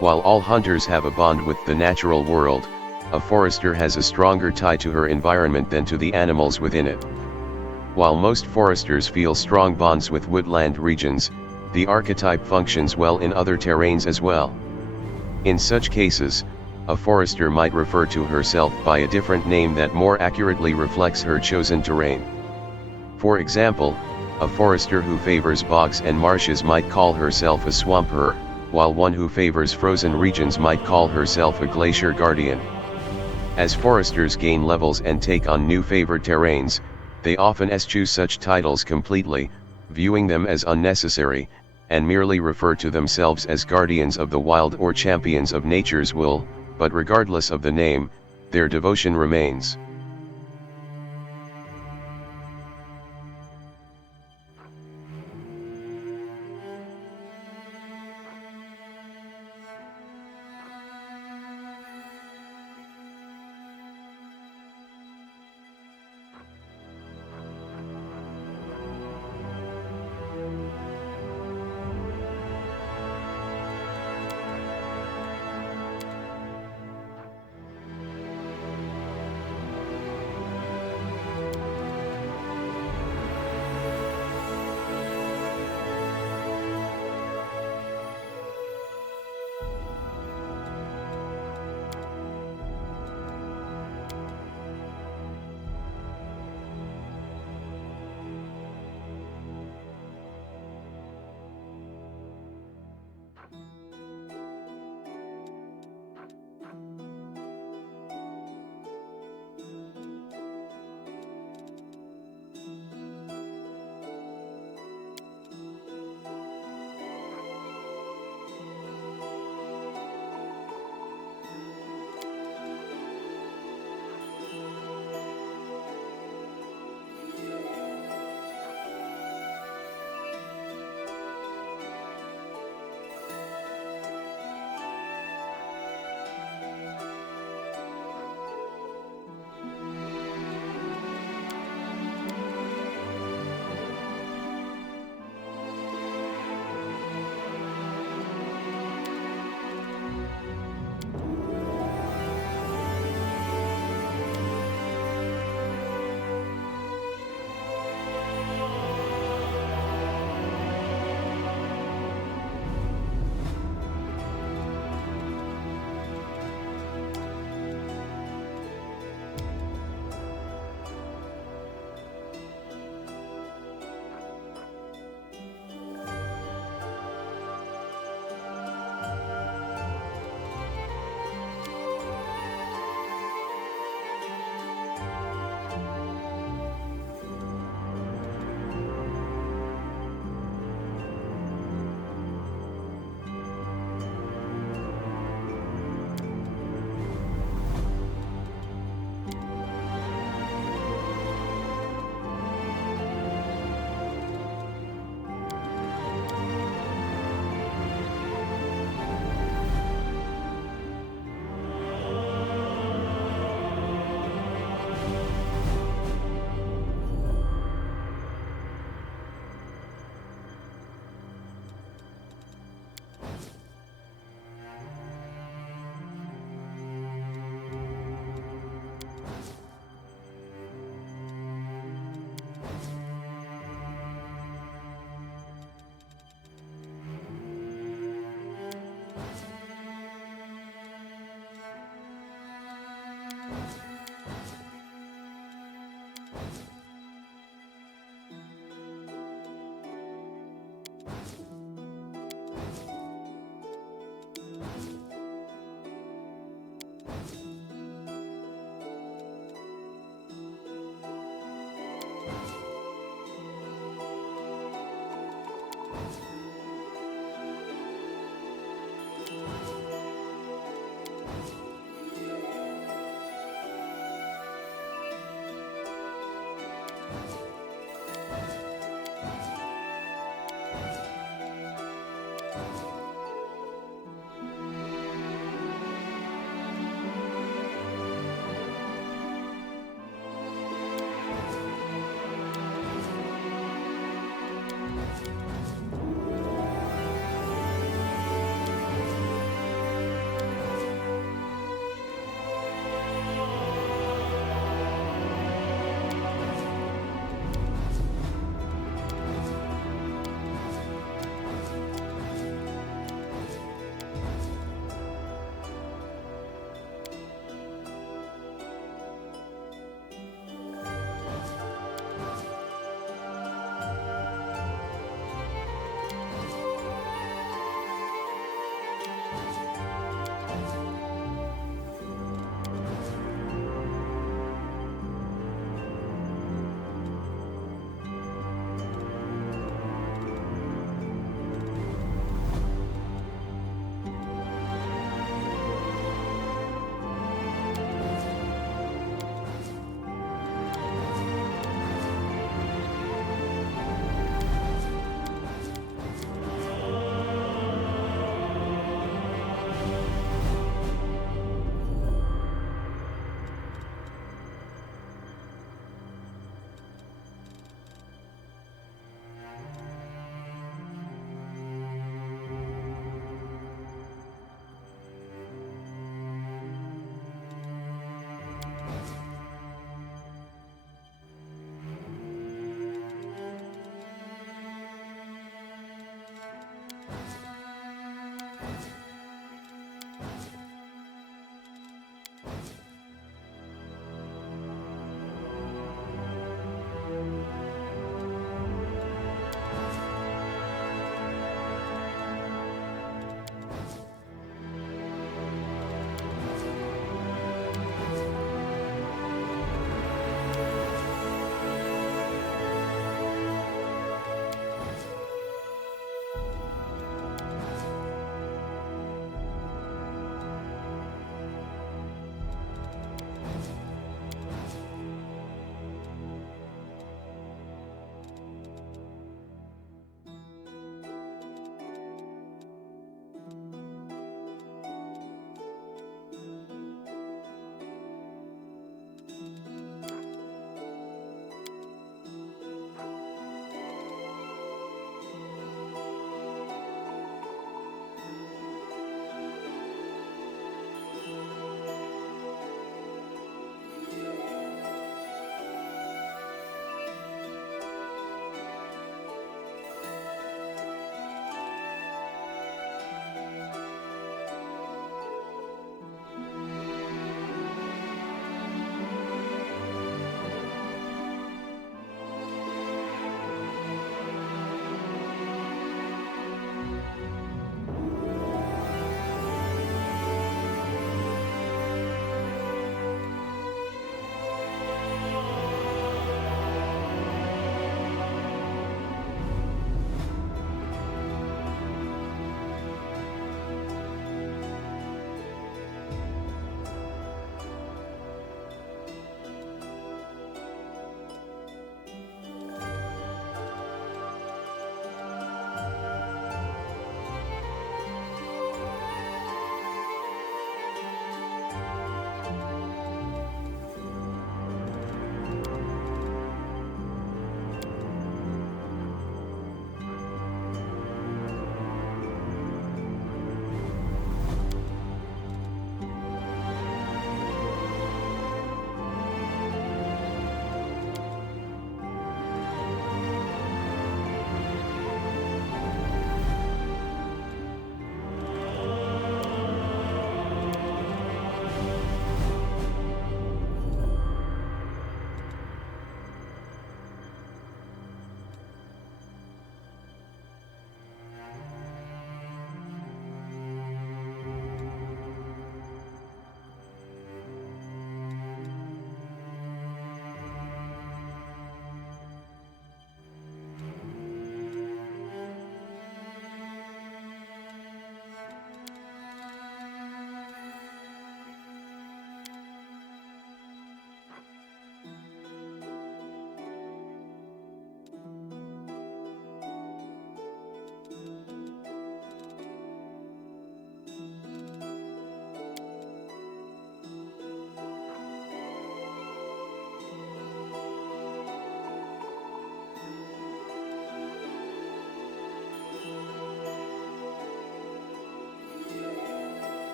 While all hunters have a bond with the natural world, a forester has a stronger tie to her environment than to the animals within it. While most foresters feel strong bonds with woodland regions, the archetype functions well in other terrains as well. In such cases, a forester might refer to herself by a different name that more accurately reflects her chosen terrain. For example, a forester who favors bogs and marshes might call herself a swamper, while one who favors frozen regions might call herself a glacier guardian. As foresters gain levels and take on new favored terrains, they often eschew such titles completely, viewing them as unnecessary, and merely refer to themselves as guardians of the wild or champions of nature's will, but regardless of the name, their devotion remains.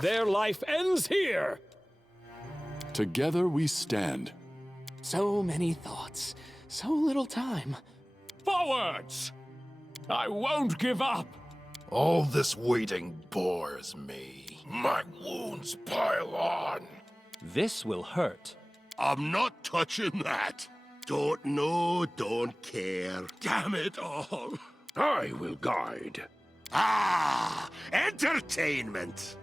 Their life ends here! Together we stand. So many thoughts, so little time. Forwards! I won't give up! All this waiting bores me. My wounds pile on. This will hurt. I'm not touching that. Don't know, don't care. Damn it all. I will guide. Ah! Entertainment!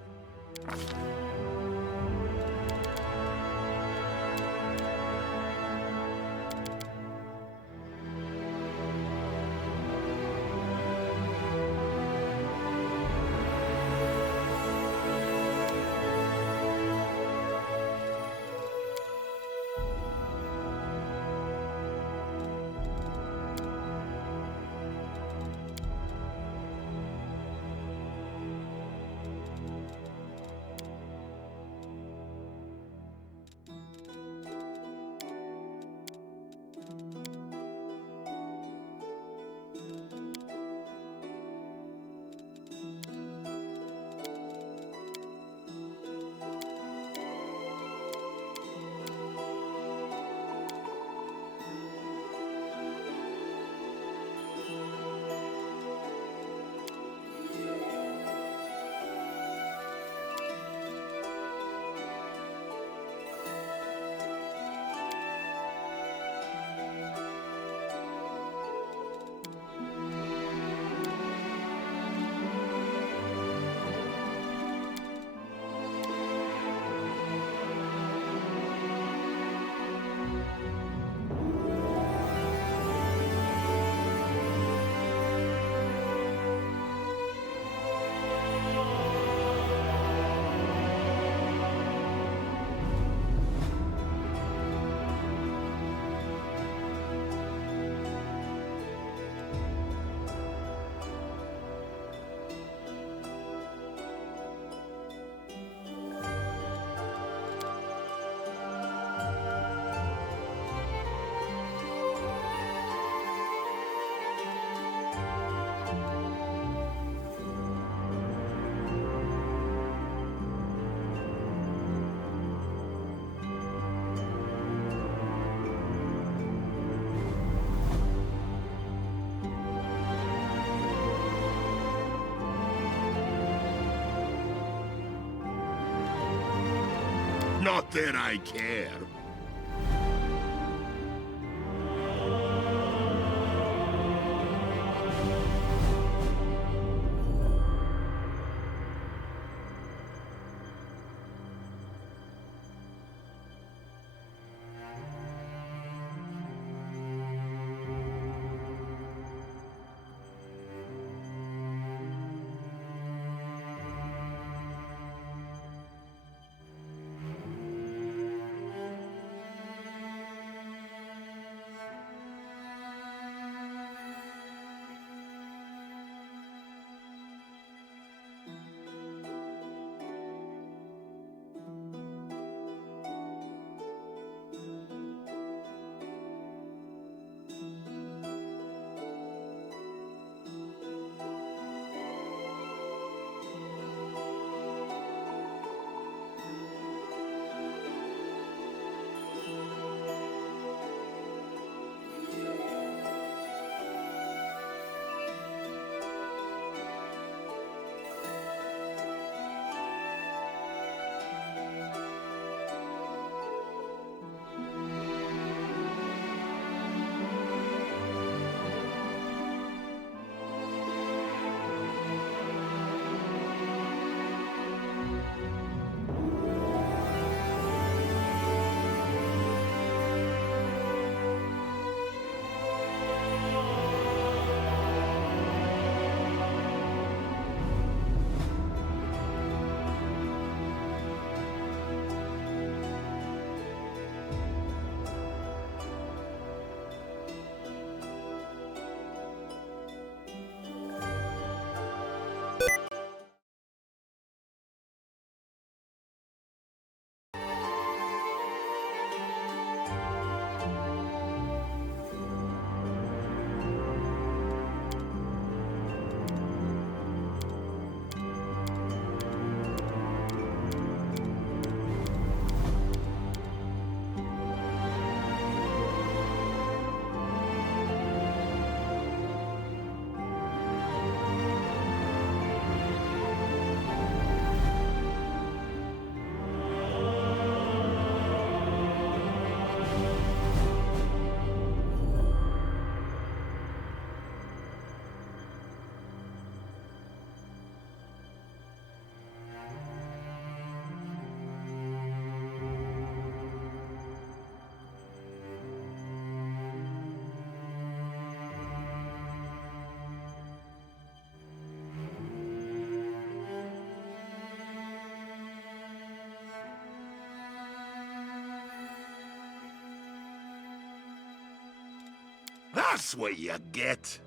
Not that I care. That's what you get.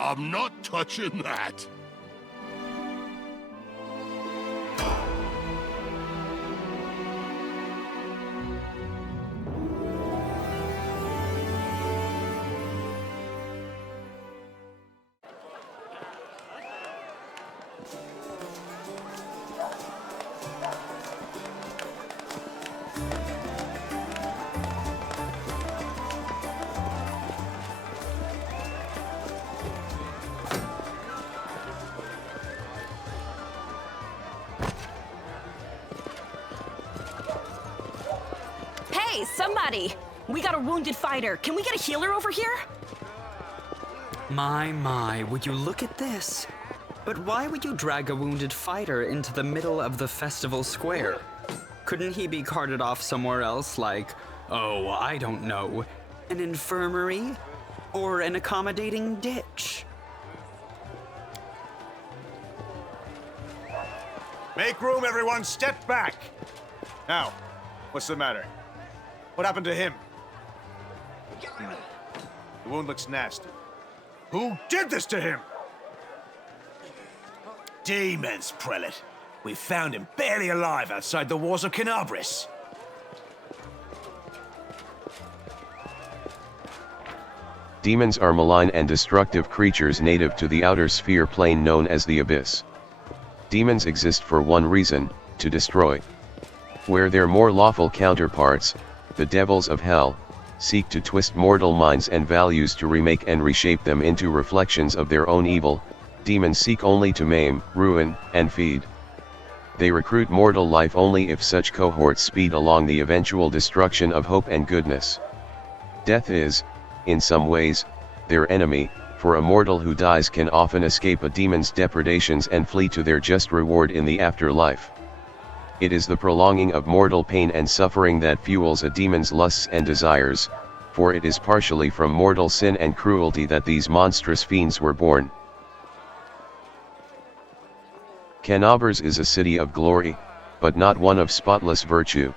I'm not touching that. Hey, somebody! We got a wounded fighter. Can we get a healer over here? My, would you look at this? But why would you drag a wounded fighter into the middle of the festival square? Couldn't he be carted off somewhere else, like, oh, I don't know, an infirmary? Or an accommodating ditch? Make room, everyone! Step back! Now, what's the matter? What happened to him? The wound looks nasty. Who did this to him? Demons, Prelate. We found him barely alive outside the walls of Canabris. Demons are malign and destructive creatures native to the outer sphere plane known as the Abyss. Demons exist for one reason, to destroy. Where their more lawful counterparts, the devils of hell, seek to twist mortal minds and values to remake and reshape them into reflections of their own evil, demons seek only to maim, ruin, and feed. They recruit mortal life only if such cohorts speed along the eventual destruction of hope and goodness. Death is, in some ways, their enemy, for a mortal who dies can often escape a demon's depredations and flee to their just reward in the afterlife. It is the prolonging of mortal pain and suffering that fuels a demon's lusts and desires, for it is partially from mortal sin and cruelty that these monstrous fiends were born. Canabris is a city of glory, but not one of spotless virtue.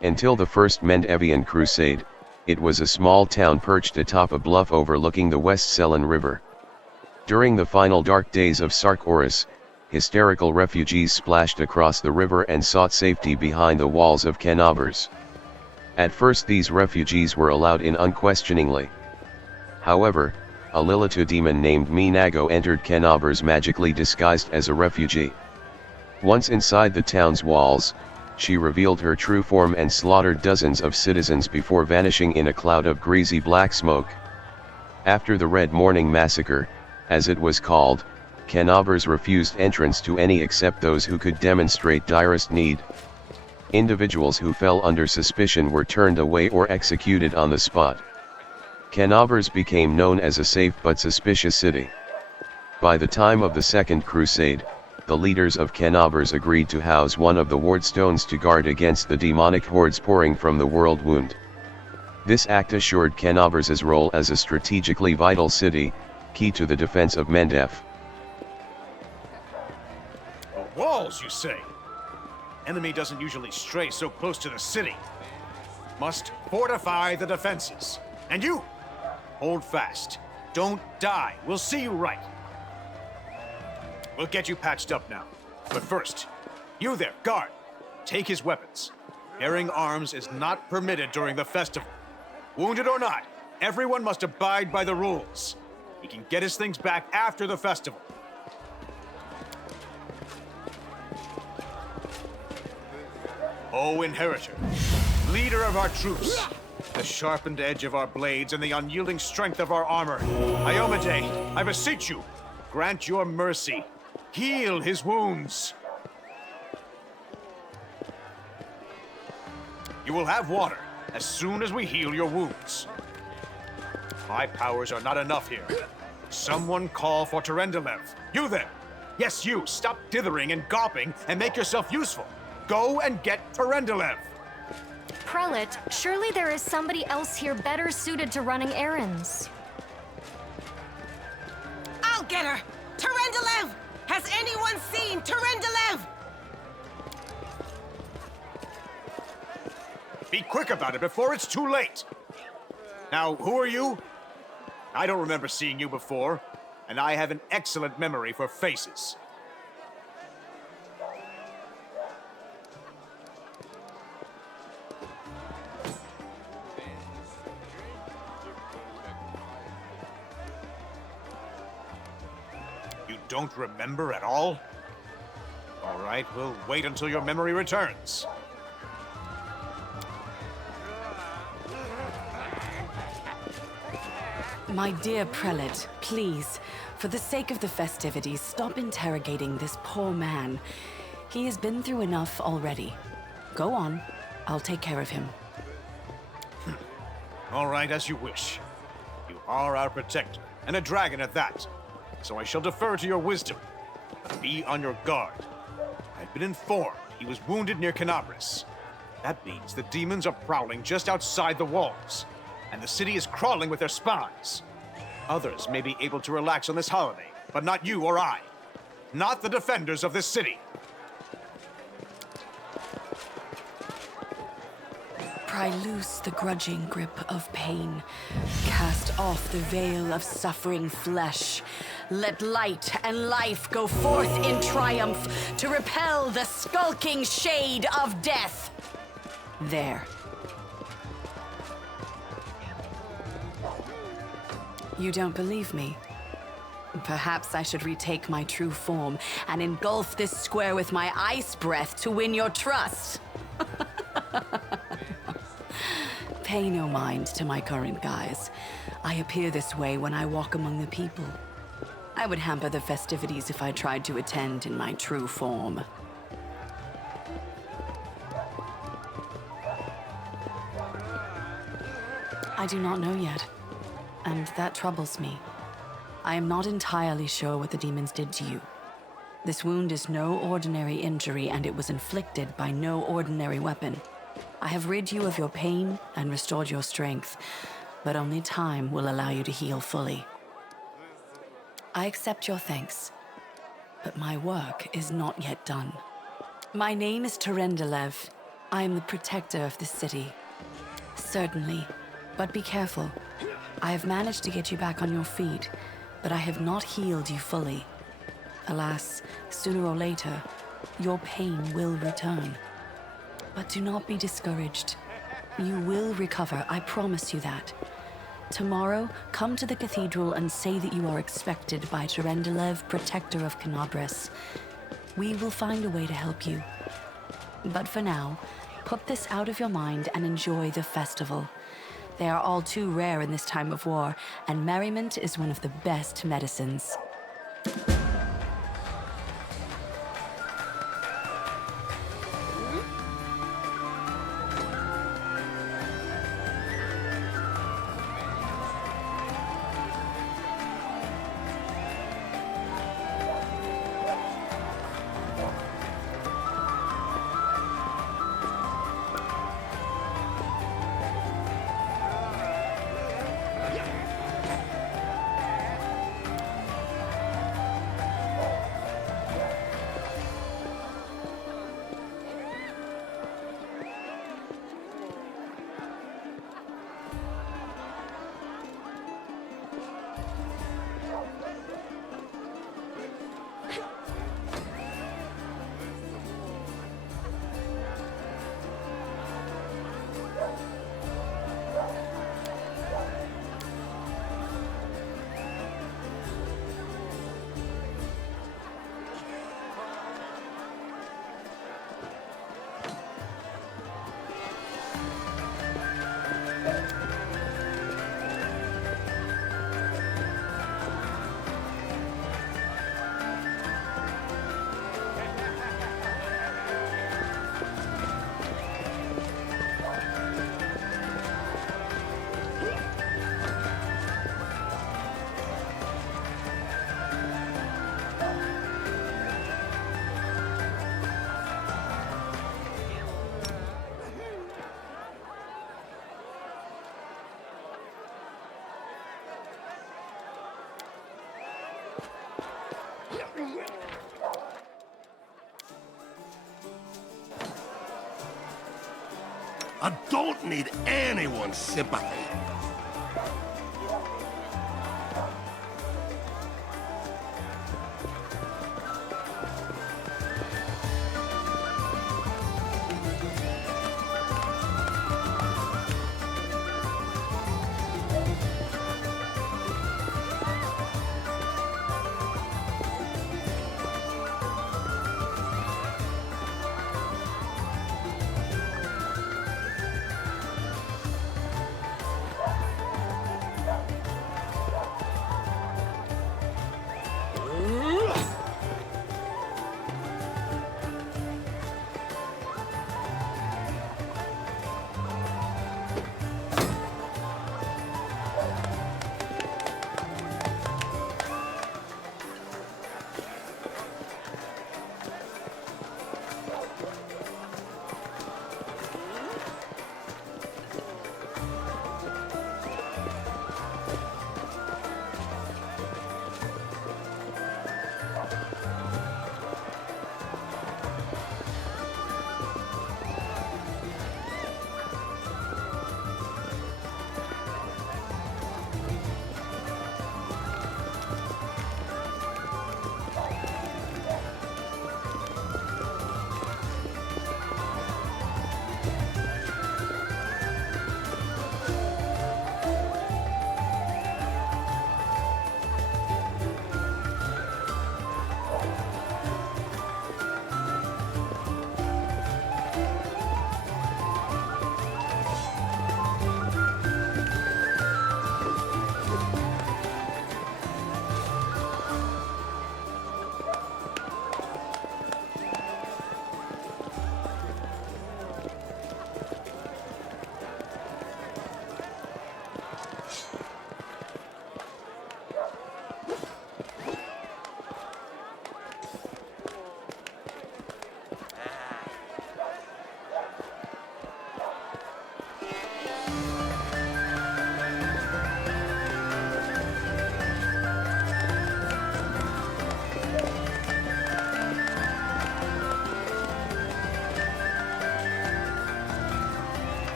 Until the First Mendevian Crusade, it was a small town perched atop a bluff overlooking the West Selen River. During the final dark days of Sark-Oris, hysterical refugees splashed across the river and sought safety behind the walls of Canabris. At first these refugees were allowed in unquestioningly. However, a Lilitu demon named Minago entered Canabris magically disguised as a refugee. Once inside the town's walls, she revealed her true form and slaughtered dozens of citizens before vanishing in a cloud of greasy black smoke. After the Red Morning Massacre, as it was called, Canabris refused entrance to any except those who could demonstrate direst need. Individuals who fell under suspicion were turned away or executed on the spot. Canabris became known as a safe but suspicious city. By the time of the Second Crusade, the leaders of Canabris agreed to house one of the wardstones to guard against the demonic hordes pouring from the world wound. This act assured Canabris' role as a strategically vital city, key to the defense of Mendef. The walls, you say? Enemy doesn't usually stray so close to the city. Must fortify the defenses. And you, hold fast. Don't die. We'll see you right. We'll get you patched up now. But first, you there, guard. Take his weapons. Bearing arms is not permitted during the festival. Wounded or not, everyone must abide by the rules. He can get his things back after the festival. O Inheritor, leader of our troops, the sharpened edge of our blades and the unyielding strength of our armor, Iomade, I beseech you, grant your mercy. Heal his wounds. You will have water as soon as we heal your wounds. My powers are not enough here. Someone call for Terendelev. You there! Yes, you! Stop dithering and gawping and make yourself useful. Go and get Terendelev! Prelate, surely there is somebody else here better suited to running errands. I'll get her! Terendelev! Has anyone seen Terendelev? Be quick about it before it's too late! Now, who are you? I don't remember seeing you before, and I have an excellent memory for faces. You don't remember at all? All right, we'll wait until your memory returns. My dear prelate, please, for the sake of the festivities, stop interrogating this poor man. He has been through enough already. Go on. I'll take care of him. All right, as you wish. You are our protector, and a dragon at that. So I shall defer to your wisdom. But be on your guard. I've been informed he was wounded near Canabris. That means the demons are prowling just outside the walls, and the city is crawling with their spies. Others may be able to relax on this holiday, but not you or I. Not the defenders of this city. Pry loose the grudging grip of pain. Cast off the veil of suffering flesh. Let light and life go forth in triumph to repel the skulking shade of death. There. You don't believe me? Perhaps I should retake my true form and engulf this square with my ice breath to win your trust. Pay no mind to my current guise. I appear this way when I walk among the people. I would hamper the festivities if I tried to attend in my true form. I do not know yet, and that troubles me. I am not entirely sure what the demons did to you. This wound is no ordinary injury, and it was inflicted by no ordinary weapon. I have rid you of your pain and restored your strength, but only time will allow you to heal fully. I accept your thanks, but my work is not yet done. My name is Terendelev. I am the protector of this city. Certainly, but be careful. I have managed to get you back on your feet, but I have not healed you fully. Alas, sooner or later, your pain will return. But do not be discouraged. You will recover, I promise you that. Tomorrow, come to the cathedral and say that you are expected by Terendelev, protector of Canabris. We will find a way to help you. But for now, put this out of your mind and enjoy the festival. They are all too rare in this time of war, and merriment is one of the best medicines. I don't need anyone's sympathy.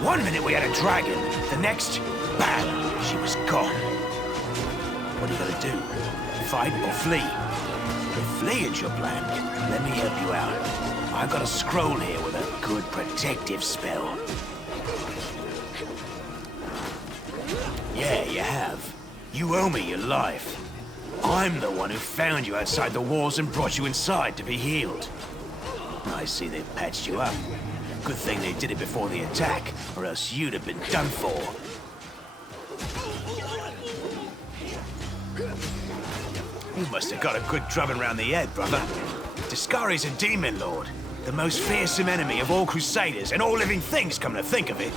One minute we had a dragon, the next, bam, she was gone. What are you gonna do? Fight or flee? If fleeing's your plan, let me help you out. I've got a scroll here with a good protective spell. Yeah, you have. You owe me your life. I'm the one who found you outside the walls and brought you inside to be healed. I see they've patched you up. Good thing they did it before the attack, or else you'd have been done for. You must have got a good drubbing round the head, brother. Discari's a demon lord, the most fearsome enemy of all crusaders and all living things, come to think of it.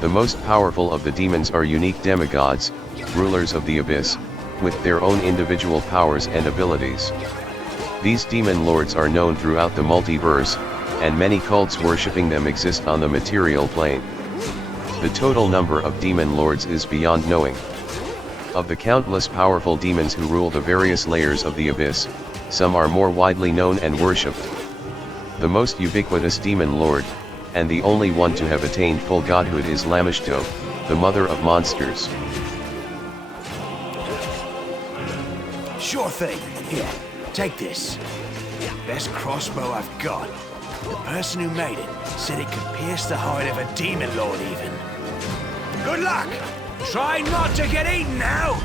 The most powerful of the demons are unique demigods, rulers of the abyss, with their own individual powers and abilities. These demon lords are known throughout the multiverse, and many cults worshipping them exist on the material plane. The total number of demon lords is beyond knowing. Of the countless powerful demons who rule the various layers of the abyss, some are more widely known and worshipped. The most ubiquitous demon lord, and the only one to have attained full godhood, is Lamishto, the mother of monsters. Sure thing. Here, take this. Best crossbow I've got. The person who made it said it could pierce the hide of a demon lord even. Good luck! Try not to get eaten now!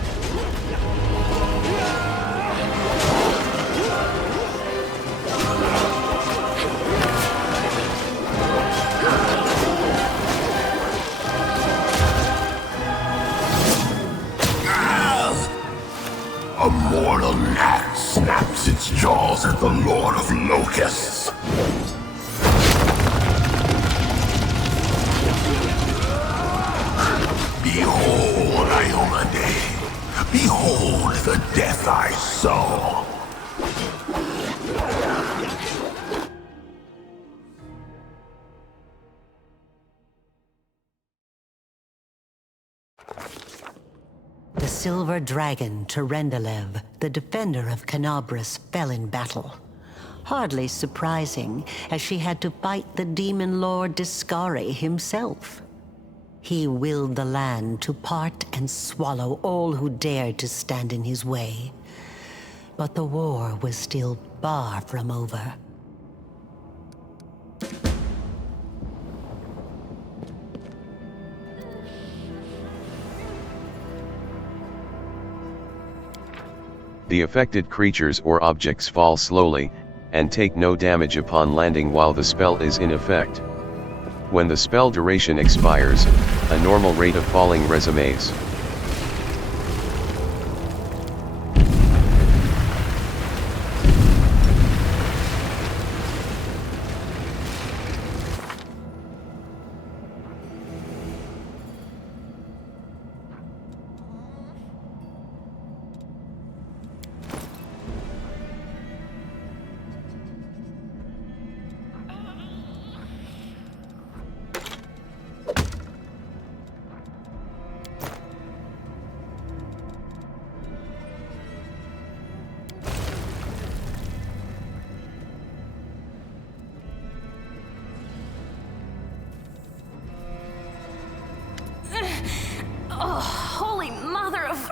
A mortal gnat snaps its jaws at the Lord of Locusts. Behold, Iomade. Behold the death I sow. The silver dragon, Terendelev, the defender of Canabras, fell in battle. Hardly surprising, as she had to fight the demon lord Discari himself. He willed the land to part and swallow all who dared to stand in his way. But the war was still far from over. The affected creatures or objects fall slowly, and take no damage upon landing while the spell is in effect. When the spell duration expires, a normal rate of falling resumes. Oh, holy mother of...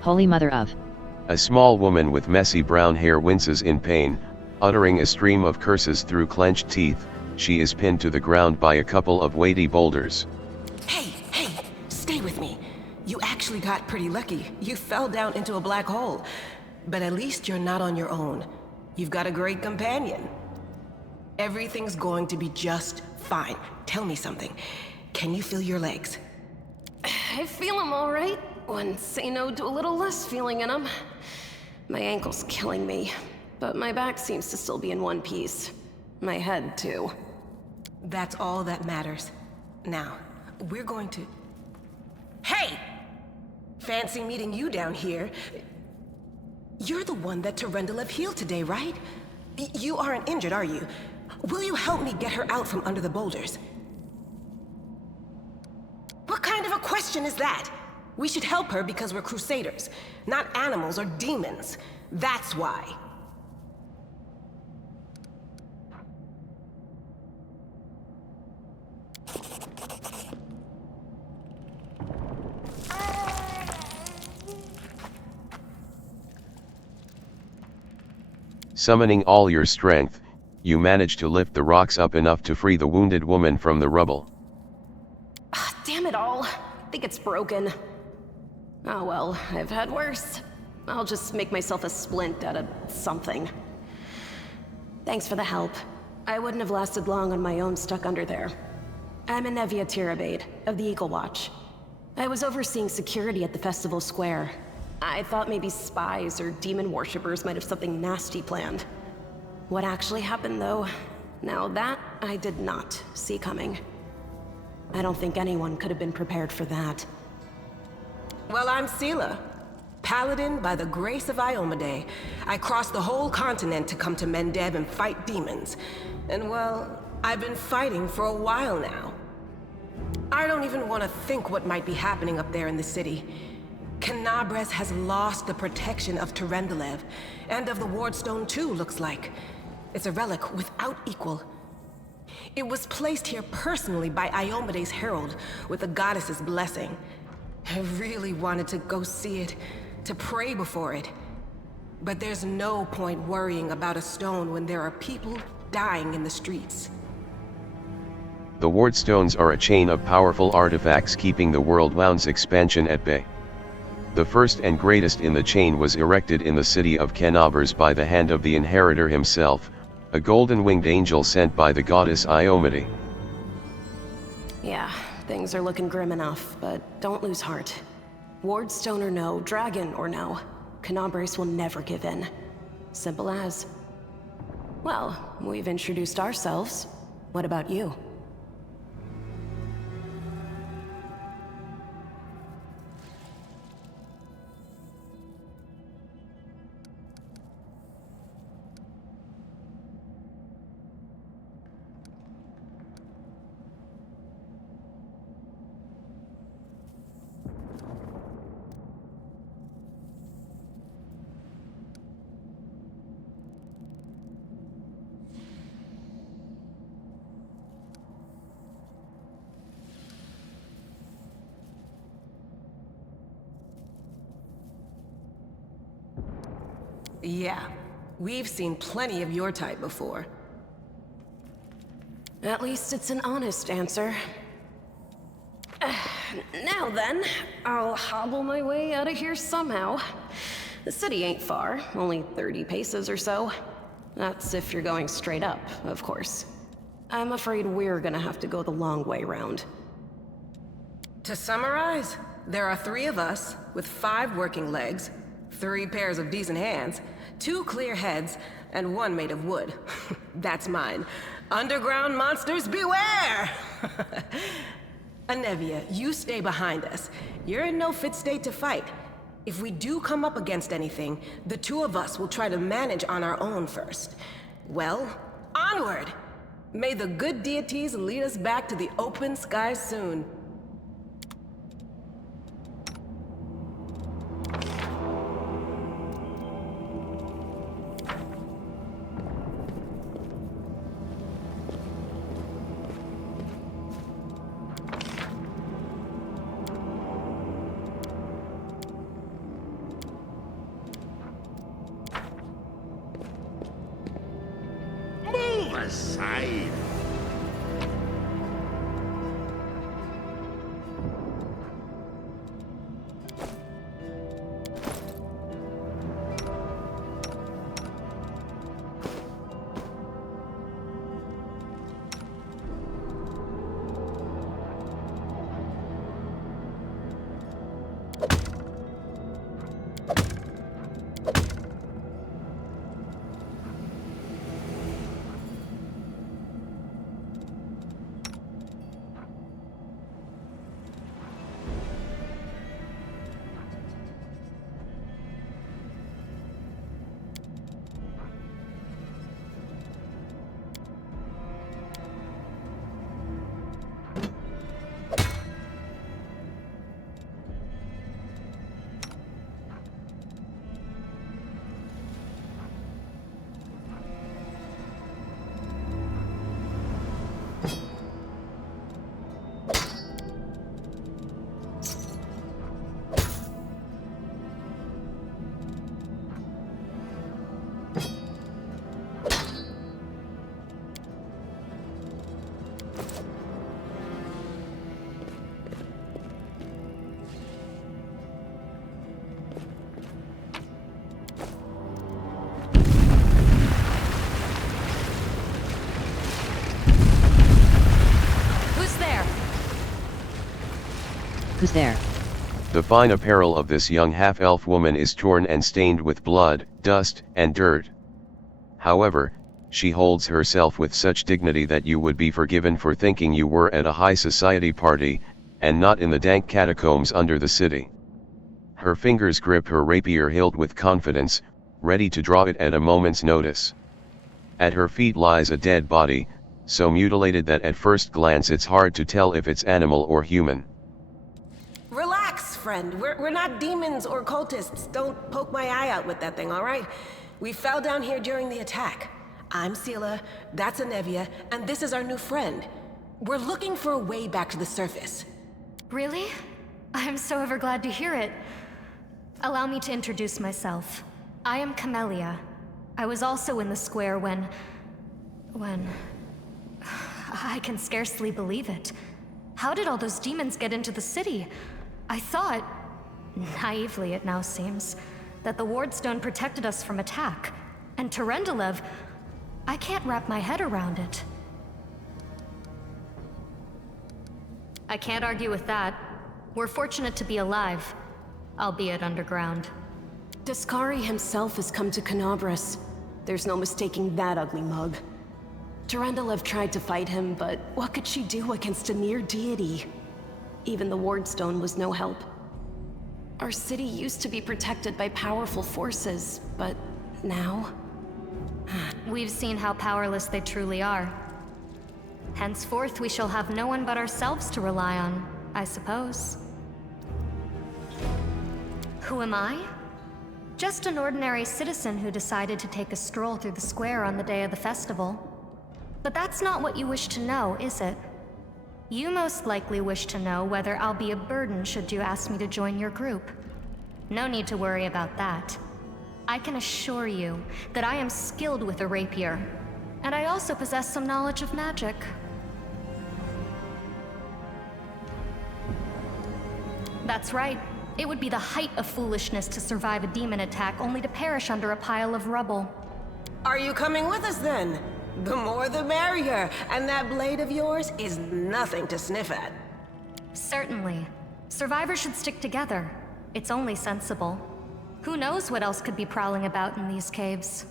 Holy mother of... A small woman with messy brown hair winces in pain, uttering a stream of curses through clenched teeth. She is pinned to the ground by a couple of weighty boulders. Hey, stay with me. You actually got pretty lucky. You fell down into a black hole. But at least you're not on your own. You've got a great companion. Everything's going to be just fine. Tell me something. Can you feel your legs? I feel them all right. Wouldn't say no to a little less feeling in them. My ankle's killing me, but my back seems to still be in one piece. My head, too. That's all that matters. Now, we're going to... Hey! Fancy meeting you down here. You're the one that Terendelev healed today, right? You aren't injured, are you? Will you help me get her out from under the boulders? What kind of a question is that? We should help her because we're crusaders, not animals or demons. That's why. Summoning all your strength, you manage to lift the rocks up enough to free the wounded woman from the rubble. Damn it all. I think it's broken. Oh well, I've had worse. I'll just make myself a splint out of something. Thanks for the help. I wouldn't have lasted long on my own stuck under there. I'm Anevia Tirabade, of the Eagle Watch. I was overseeing security at the festival square. I thought maybe spies or demon worshippers might have something nasty planned. What actually happened, though? Now that I did not see coming. I don't think anyone could have been prepared for that. Well, I'm Sela, paladin by the grace of Iomade. I crossed the whole continent to come to Mendeb and fight demons. And well, I've been fighting for a while now. I don't even want to think what might be happening up there in the city. Canabres has lost the protection of Terendelev, and of the Wardstone too, looks like. It's a relic without equal. It was placed here personally by Iomade's herald, with the goddess's blessing. I really wanted to go see it, to pray before it. But there's no point worrying about a stone when there are people dying in the streets. The Wardstones are a chain of powerful artifacts keeping the Worldwound's expansion at bay. The first and greatest in the chain was erected in the city of Canabres by the hand of the inheritor himself, a golden-winged angel sent by the goddess Iomade. Yeah, things are looking grim enough, but don't lose heart. Wardstone or no, dragon or no, Canabres will never give in. Simple as. Well, we've introduced ourselves. What about you? Yeah, we've seen plenty of your type before. At least it's an honest answer. Now then, I'll hobble my way out of here somehow. The city ain't far, only 30 paces or so. That's if you're going straight up, of course. I'm afraid we're gonna have to go the long way round. To summarize, there are 3 of us, with 5 working legs, 3 pairs of decent hands, 2 clear heads, and 1 made of wood. That's mine. Underground monsters beware! Anevia, you stay behind us. You're in no fit state to fight. If we do come up against anything, the 2 of us will try to manage on our own first. Well, onward! May the good deities lead us back to the open sky soon. Move aside. Who's there? The fine apparel of this young half-elf woman is torn and stained with blood, dust, and dirt. However, she holds herself with such dignity that you would be forgiven for thinking you were at a high society party, and not in the dank catacombs under the city. Her fingers grip her rapier hilt with confidence, ready to draw it at a moment's notice. At her feet lies a dead body, so mutilated that at first glance it's hard to tell if it's animal or human. Relax, friend. We're not demons or cultists. Don't poke my eye out with that thing, all right? We fell down here during the attack. I'm Sela, that's Anevia, and this is our new friend. We're looking for a way back to the surface. Really? I'm so ever glad to hear it. Allow me to introduce myself. I am Camellia. I was also in the square when... I can scarcely believe it. How did all those demons get into the city? I thought, naively it now seems, that the Wardstone protected us from attack. And Terendelev, I can't wrap my head around it. I can't argue with that. We're fortunate to be alive, albeit underground. Daskari himself has come to Canabras. There's no mistaking that ugly mug. Terendelev tried to fight him, but what could she do against a near deity? Even the Wardstone was no help. Our city used to be protected by powerful forces, but now... We've seen how powerless they truly are. Henceforth, we shall have no one but ourselves to rely on, I suppose. Who am I? Just an ordinary citizen who decided to take a stroll through the square on the day of the festival. But that's not what you wish to know, is it? You most likely wish to know whether I'll be a burden should you ask me to join your group. No need to worry about that. I can assure you that I am skilled with a rapier, and I also possess some knowledge of magic. That's right. It would be the height of foolishness to survive a demon attack only to perish under a pile of rubble. Are you coming with us then? The more the merrier, and that blade of yours is nothing to sniff at. Certainly. Survivors should stick together. It's only sensible. Who knows what else could be prowling about in these caves?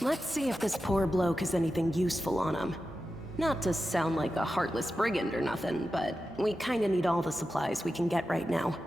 Let's see if this poor bloke has anything useful on him. Not to sound like a heartless brigand or nothing, but we kinda need all the supplies we can get right now.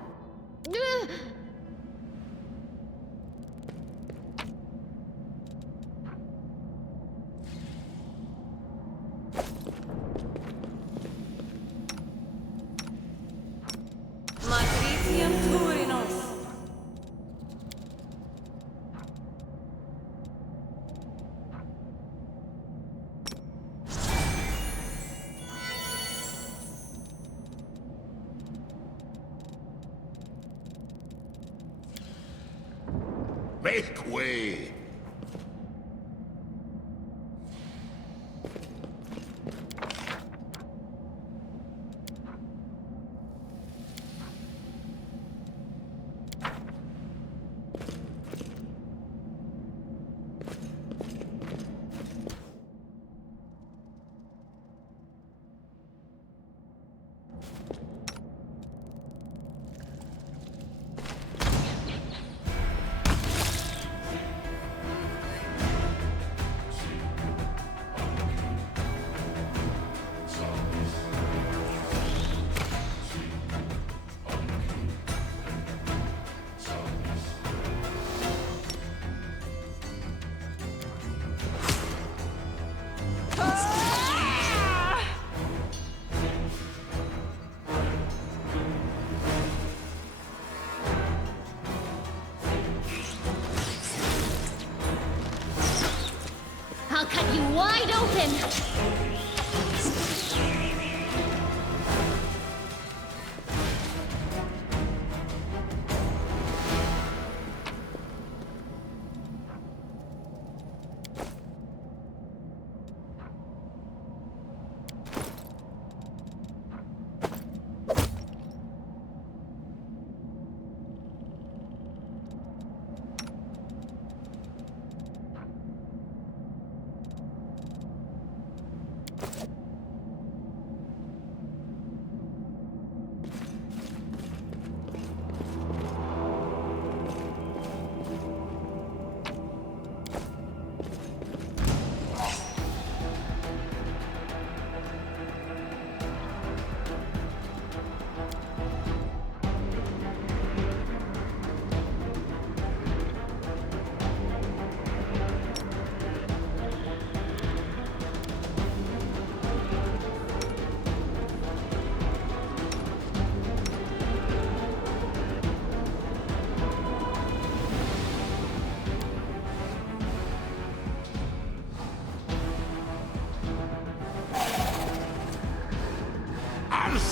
Make way! I'll cut you wide open!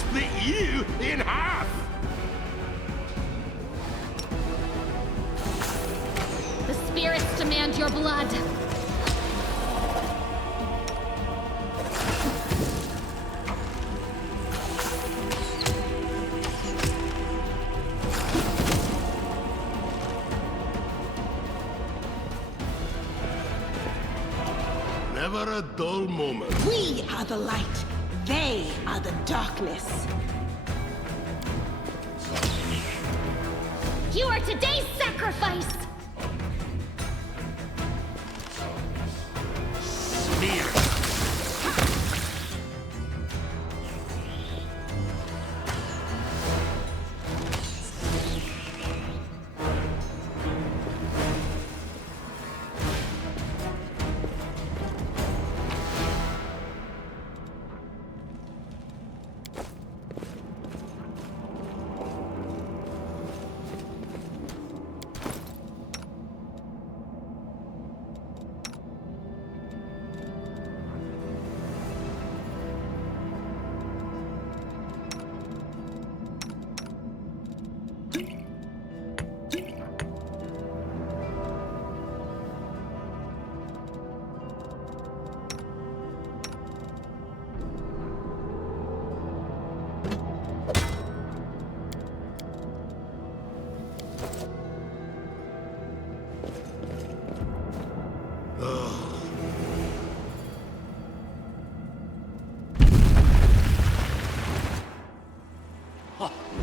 split you in half! The spirits demand your blood. Never a dull moment. We are the light. They are the darkness. You are today's sacrifice! Smear.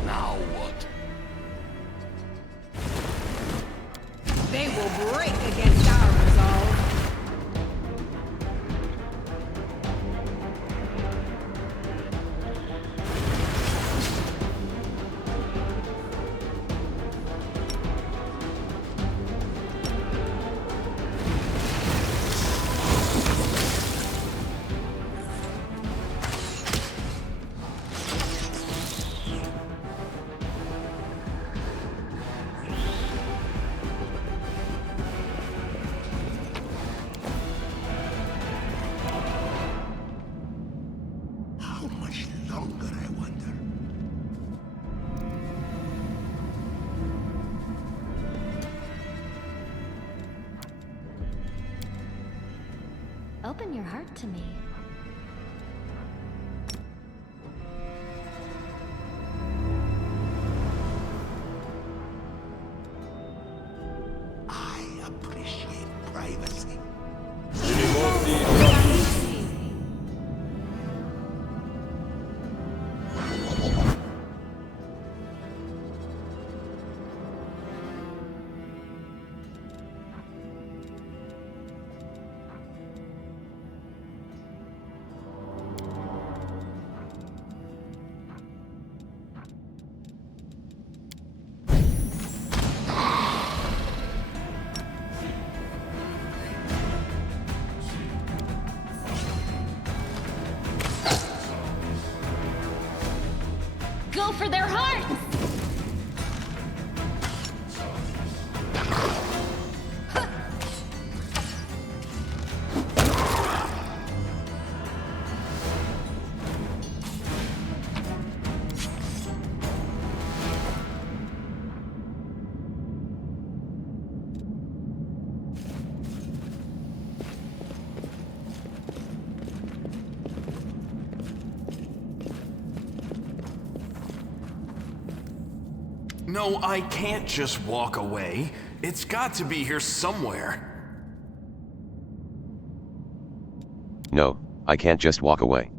Now what? They will break against our resolve. How much longer, I wonder? Open your heart to me. I appreciate privacy. Go for their hearts! No, I can't just walk away. It's got to be here somewhere. No, I can't just walk away.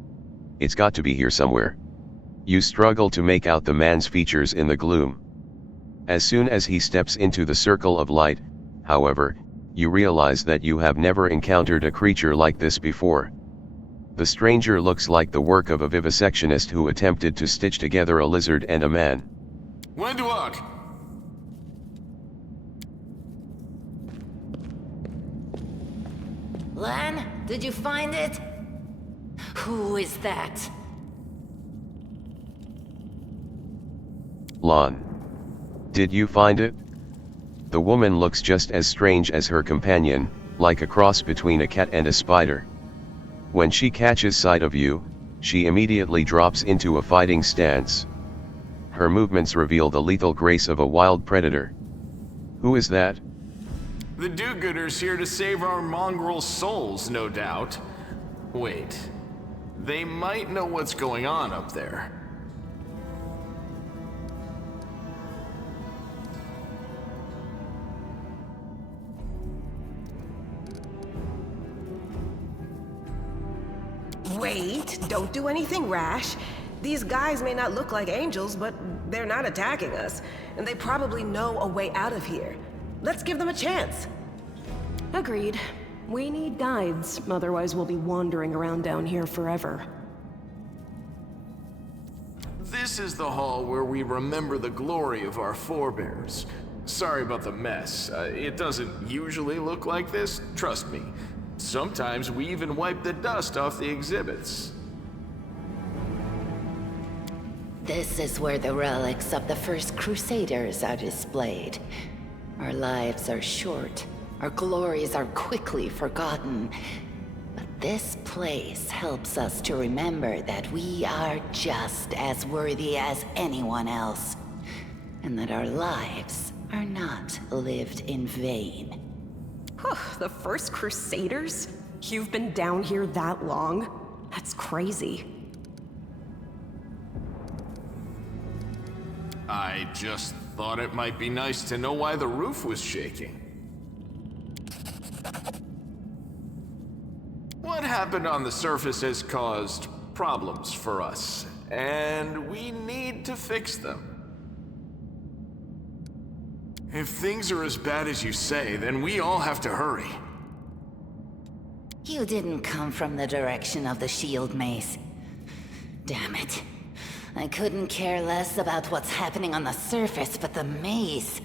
It's got to be here somewhere. You struggle to make out the man's features in the gloom. As soon as he steps into the circle of light, however, you realize that you have never encountered a creature like this before. The stranger looks like the work of a vivisectionist who attempted to stitch together a lizard and a man. WotR! Lan, did you find it? Who is that? Lan. Did you find it? The woman looks just as strange as her companion, like a cross between a cat and a spider. When she catches sight of you, She immediately drops into a fighting stance. Her movements reveal the lethal grace of a wild predator. Who is that? The do-gooders here to save our mongrel souls, no doubt. Wait, they might know what's going on up there. Wait, don't do anything rash. These guys may not look like angels, but they're not attacking us. And they probably know a way out of here. Let's give them a chance. Agreed. We need guides, otherwise we'll be wandering around down here forever. This is the hall where we remember the glory of our forebears. Sorry about the mess. It doesn't usually look like this, trust me. Sometimes we even wipe the dust off the exhibits. This is where the relics of the first Crusaders are displayed. Our lives are short. Our glories are quickly forgotten. But this place helps us to remember that we are just as worthy as anyone else. And that our lives are not lived in vain. The first Crusaders? You've been down here that long? That's crazy. I just thought it might be nice to know why the roof was shaking. What happened on the surface has caused problems for us, and we need to fix them. If things are as bad as you say, then we all have to hurry. You didn't come from the direction of the shield maze. Damn it. I couldn't care less about what's happening on the surface, but the maze.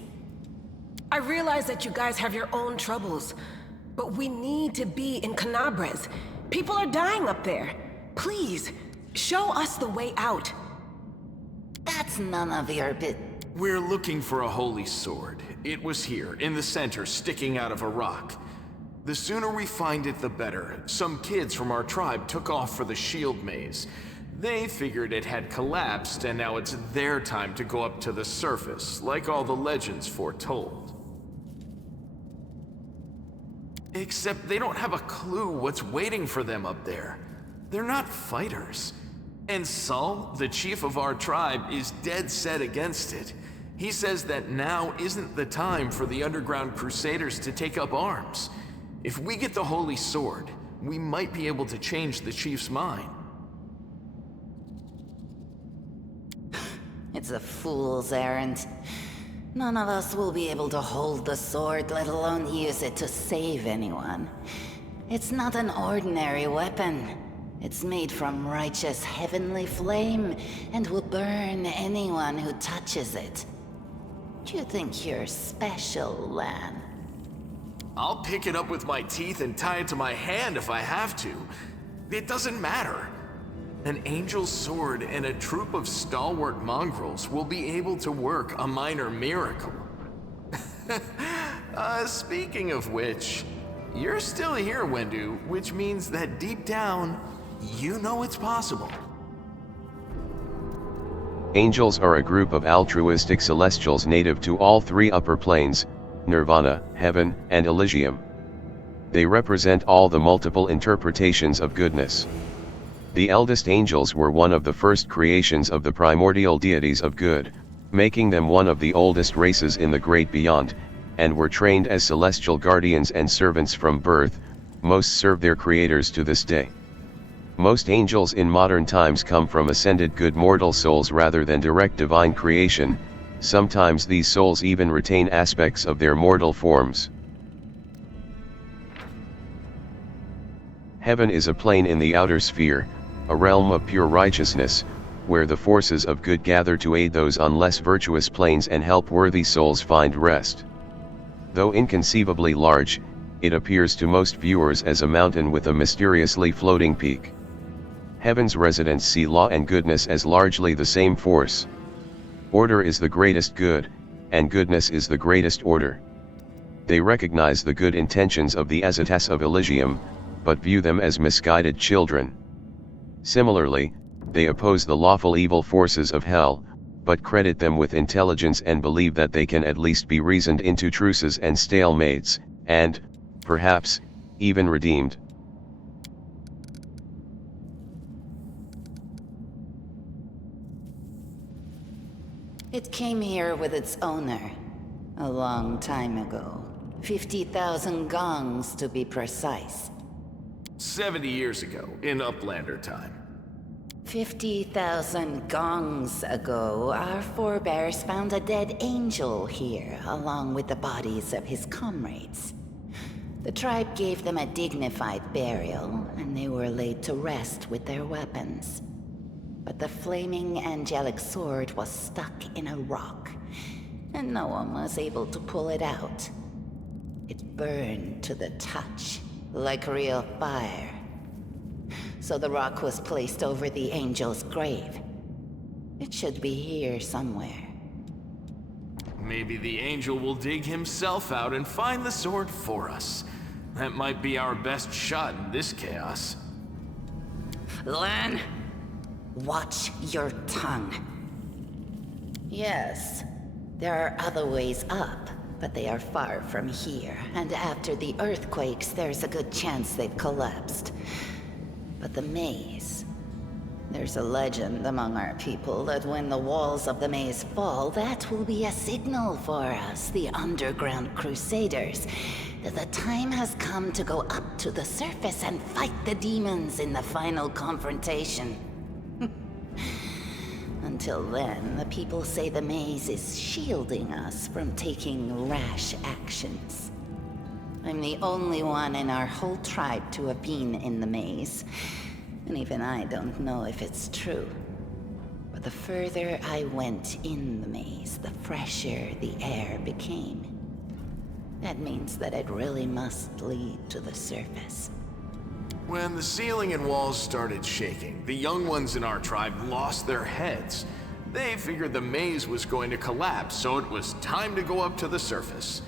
I realize that you guys have your own troubles, but we need to be in Canabres. People are dying up there. Please, show us the way out. That's none of your bit. We're looking for a holy sword. It was here, in the center, sticking out of a rock. The sooner we find it, the better. Some kids from our tribe took off for the shield maze. They figured it had collapsed, and now it's their time to go up to the surface, like all the legends foretold. Except they don't have a clue what's waiting for them up there. They're not fighters. And Saul, the chief of our tribe, is dead set against it. He says that now isn't the time for the underground crusaders to take up arms. If we get the holy sword, we might be able to change the chief's mind. It's a fool's errand. None of us will be able to hold the sword, let alone use it to save anyone. It's not an ordinary weapon. It's made from righteous heavenly flame, and will burn anyone who touches it. Do you think you're special, Lan? I'll pick it up with my teeth and tie it to my hand if I have to. It doesn't matter. An angel's sword and a troop of stalwart mongrels will be able to work a minor miracle. Speaking of which, you're still here, Wendu, which means that deep down, you know it's possible. Angels are a group of altruistic celestials native to all three upper planes, Nirvana, Heaven, and Elysium. They represent all the multiple interpretations of goodness. The eldest angels were one of the first creations of the primordial deities of good, making them one of the oldest races in the great beyond, and were trained as celestial guardians and servants from birth. Most serve their creators to this day. Most angels in modern times come from ascended good mortal souls rather than direct divine creation. Sometimes these souls even retain aspects of their mortal forms. Heaven is a plane in the outer sphere, a realm of pure righteousness, where the forces of good gather to aid those on less virtuous planes and help worthy souls find rest. Though inconceivably large, it appears to most viewers as a mountain with a mysteriously floating peak. Heaven's residents see law and goodness as largely the same force. Order is the greatest good, and goodness is the greatest order. They recognize the good intentions of the Azotas of Elysium, but view them as misguided children. Similarly, they oppose the lawful evil forces of hell, but credit them with intelligence and believe that they can at least be reasoned into truces and stalemates, and, perhaps, even redeemed. It came here with its owner, a long time ago. 50,000 gongs to be precise. 70 years ago, in Uplander time. 50,000 gongs ago, our forebears found a dead angel here, along with the bodies of his comrades. The tribe gave them a dignified burial, and they were laid to rest with their weapons. But the flaming angelic sword was stuck in a rock, and no one was able to pull it out. It burned to the touch, like real fire. So the rock was placed over the angel's grave. It should be here somewhere. Maybe the angel will dig himself out and find the sword for us. That might be our best shot in this chaos. Lan, watch your tongue. Yes, there are other ways up, but they are far from here, and after the earthquakes, there's a good chance they've collapsed. But the maze... There's a legend among our people that when the walls of the maze fall, that will be a signal for us, the underground crusaders, that the time has come to go up to the surface and fight the demons in the final confrontation. Until then, the people say the maze is shielding us from taking rash actions. I'm the only one in our whole tribe to have been in the maze, and even I don't know if it's true. But the further I went in the maze, the fresher the air became. That means that it really must lead to the surface. When the ceiling and walls started shaking, the young ones in our tribe lost their heads. They figured the maze was going to collapse, so it was time to go up to the surface.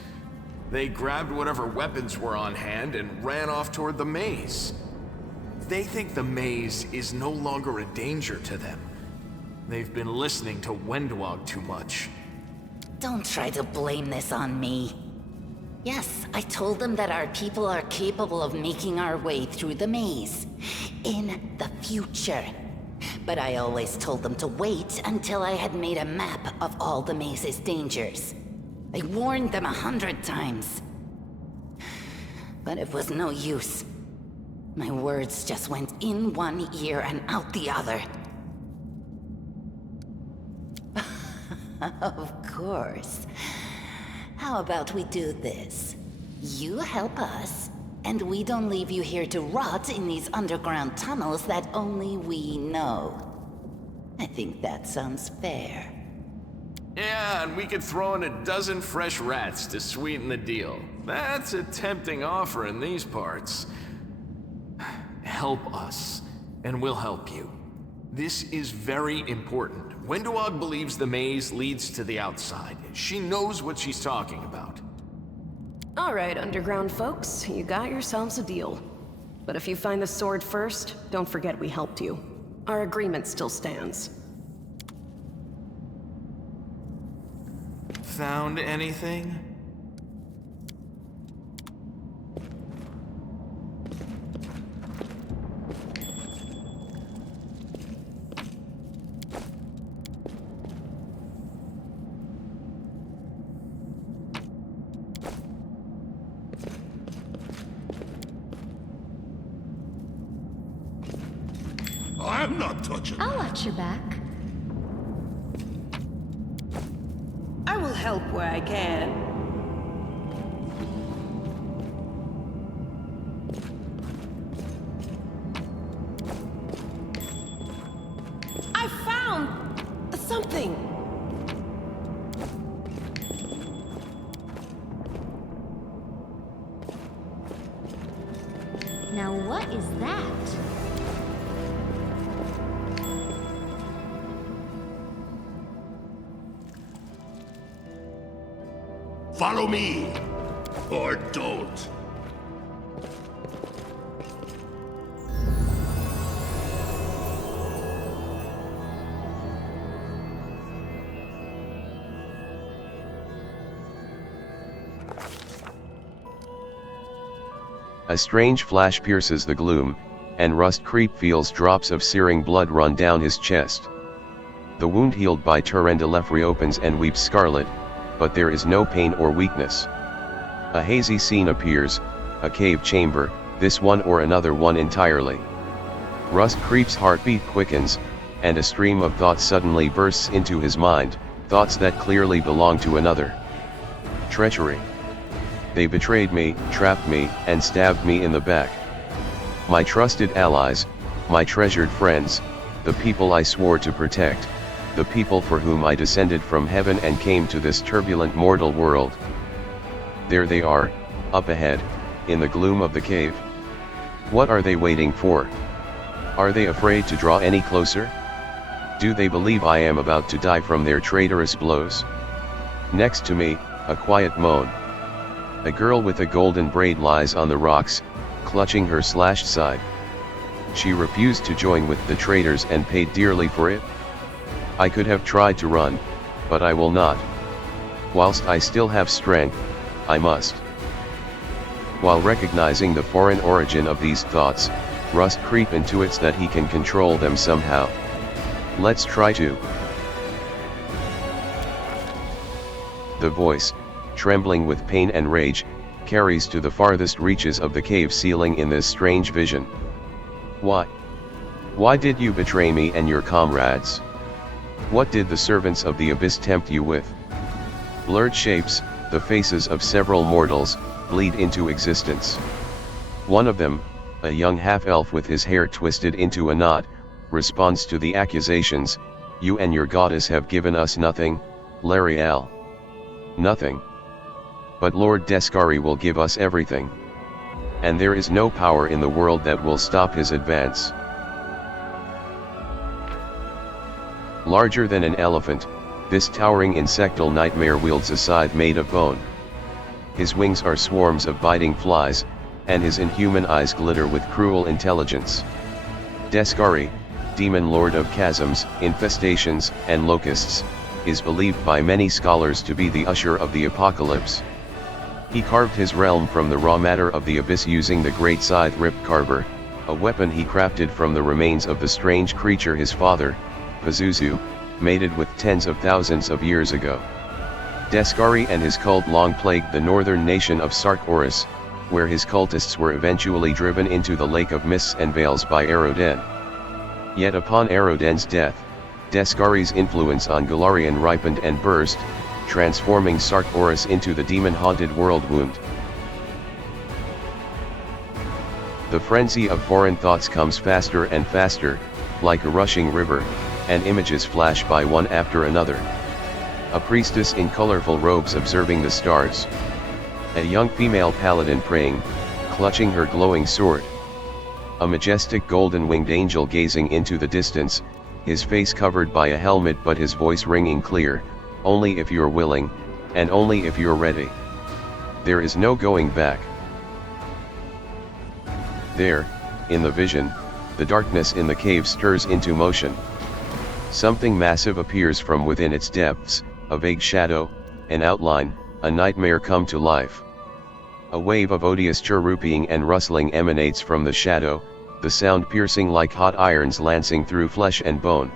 They grabbed whatever weapons were on hand and ran off toward the maze. They think the maze is no longer a danger to them. They've been listening to WotR too much. Don't try to blame this on me. Yes, I told them that our people are capable of making our way through the maze. In the future. But I always told them to wait until I had made a map of all the maze's dangers. I warned them 100 times. But it was no use. My words just went in one ear and out the other. Of course. How about we do this? You help us, and we don't leave you here to rot in these underground tunnels that only we know. I think that sounds fair. Yeah, and we could throw in a dozen fresh rats to sweeten the deal. That's a tempting offer in these parts. Help us, and we'll help you. This is very important. WotR believes the maze leads to the outside. She knows what she's talking about. All right, underground folks, you got yourselves a deal. But if you find the sword first, don't forget we helped you. Our agreement still stands. Found anything? I'm not touching. I'll watch your back. I will help where I can. I found something. Now what is that? Follow me, or don't. A strange flash pierces the gloom, and Rust Creep feels drops of searing blood run down his chest. The wound healed by Turendelev reopens and weeps scarlet, but there is no pain or weakness. A hazy scene appears, a cave chamber, this one or another one entirely. Rust Creep's heartbeat quickens, and a stream of thoughts suddenly bursts into his mind, thoughts that clearly belong to another. Treachery. They betrayed me, trapped me, and stabbed me in the back. My trusted allies, my treasured friends, the people I swore to protect, the people for whom I descended from heaven and came to this turbulent mortal world. There they are, up ahead, in the gloom of the cave. What are they waiting for? Are they afraid to draw any closer? Do they believe I am about to die from their traitorous blows? Next to me, a quiet moan. A girl with a golden braid lies on the rocks, clutching her slashed side. She refused to join with the traitors and paid dearly for it. I could have tried to run, but I will not. Whilst I still have strength, I must. While recognizing the foreign origin of these thoughts, Rust Creep intuits that he can control them somehow. Let's try to. The voice, trembling with pain and rage, carries to the farthest reaches of the cave ceiling in this strange vision. Why? Why did you betray me and your comrades? What did the servants of the abyss tempt you with? Blurred shapes, the faces of several mortals, bleed into existence. One of them, a young half-elf with his hair twisted into a knot, responds to the accusations, "You and your goddess have given us nothing, Lariel. Nothing. But Lord Descari will give us everything. And there is no power in the world that will stop his advance." Larger than an elephant, this towering insectal nightmare wields a scythe made of bone. His wings are swarms of biting flies, and his inhuman eyes glitter with cruel intelligence. Descari, demon lord of chasms, infestations, and locusts, is believed by many scholars to be the usher of the apocalypse. He carved his realm from the raw matter of the abyss using the great scythe Rip Carver, a weapon he crafted from the remains of the strange creature his father, Pazuzu, mated with tens of thousands of years ago. Descari and his cult long plagued the northern nation of Sark-Oris, where his cultists were eventually driven into the Lake of Mists and Veils by Aroden. Yet upon Aroden's death, Descari's influence on Galarian ripened and burst, transforming Sark-Oris into the demon-haunted world wound. The frenzy of foreign thoughts comes faster and faster, like a rushing river, and images flash by one after another. A priestess in colorful robes observing the stars. A young female paladin praying, clutching her glowing sword. A majestic golden-winged angel gazing into the distance, his face covered by a helmet but his voice ringing clear, "Only if you're willing, and only if you're ready. There is no going back." There, in the vision, the darkness in the cave stirs into motion. Something massive appears from within its depths, a vague shadow, an outline, a nightmare come to life. A wave of odious chirruping and rustling emanates from the shadow, the sound piercing like hot irons lancing through flesh and bone.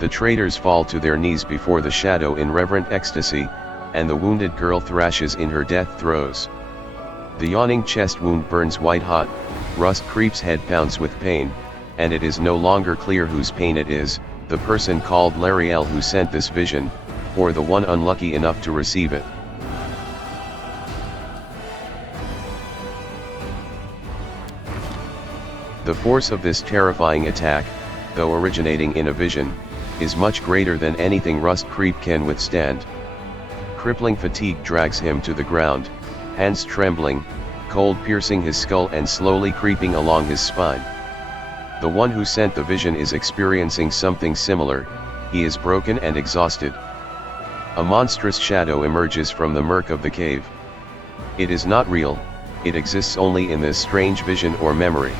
The traitors fall to their knees before the shadow in reverent ecstasy, and the wounded girl thrashes in her death throes. The yawning chest wound burns white hot, Rust Creep's head pounds with pain, and it is no longer clear whose pain it is, the person called Lariel who sent this vision, or the one unlucky enough to receive it. The force of this terrifying attack, though originating in a vision, is much greater than anything Rust Creep can withstand. Crippling fatigue drags him to the ground, hands trembling, cold piercing his skull and slowly creeping along his spine. The one who sent the vision is experiencing something similar, he is broken and exhausted. A monstrous shadow emerges from the murk of the cave. It is not real, it exists only in this strange vision or memory.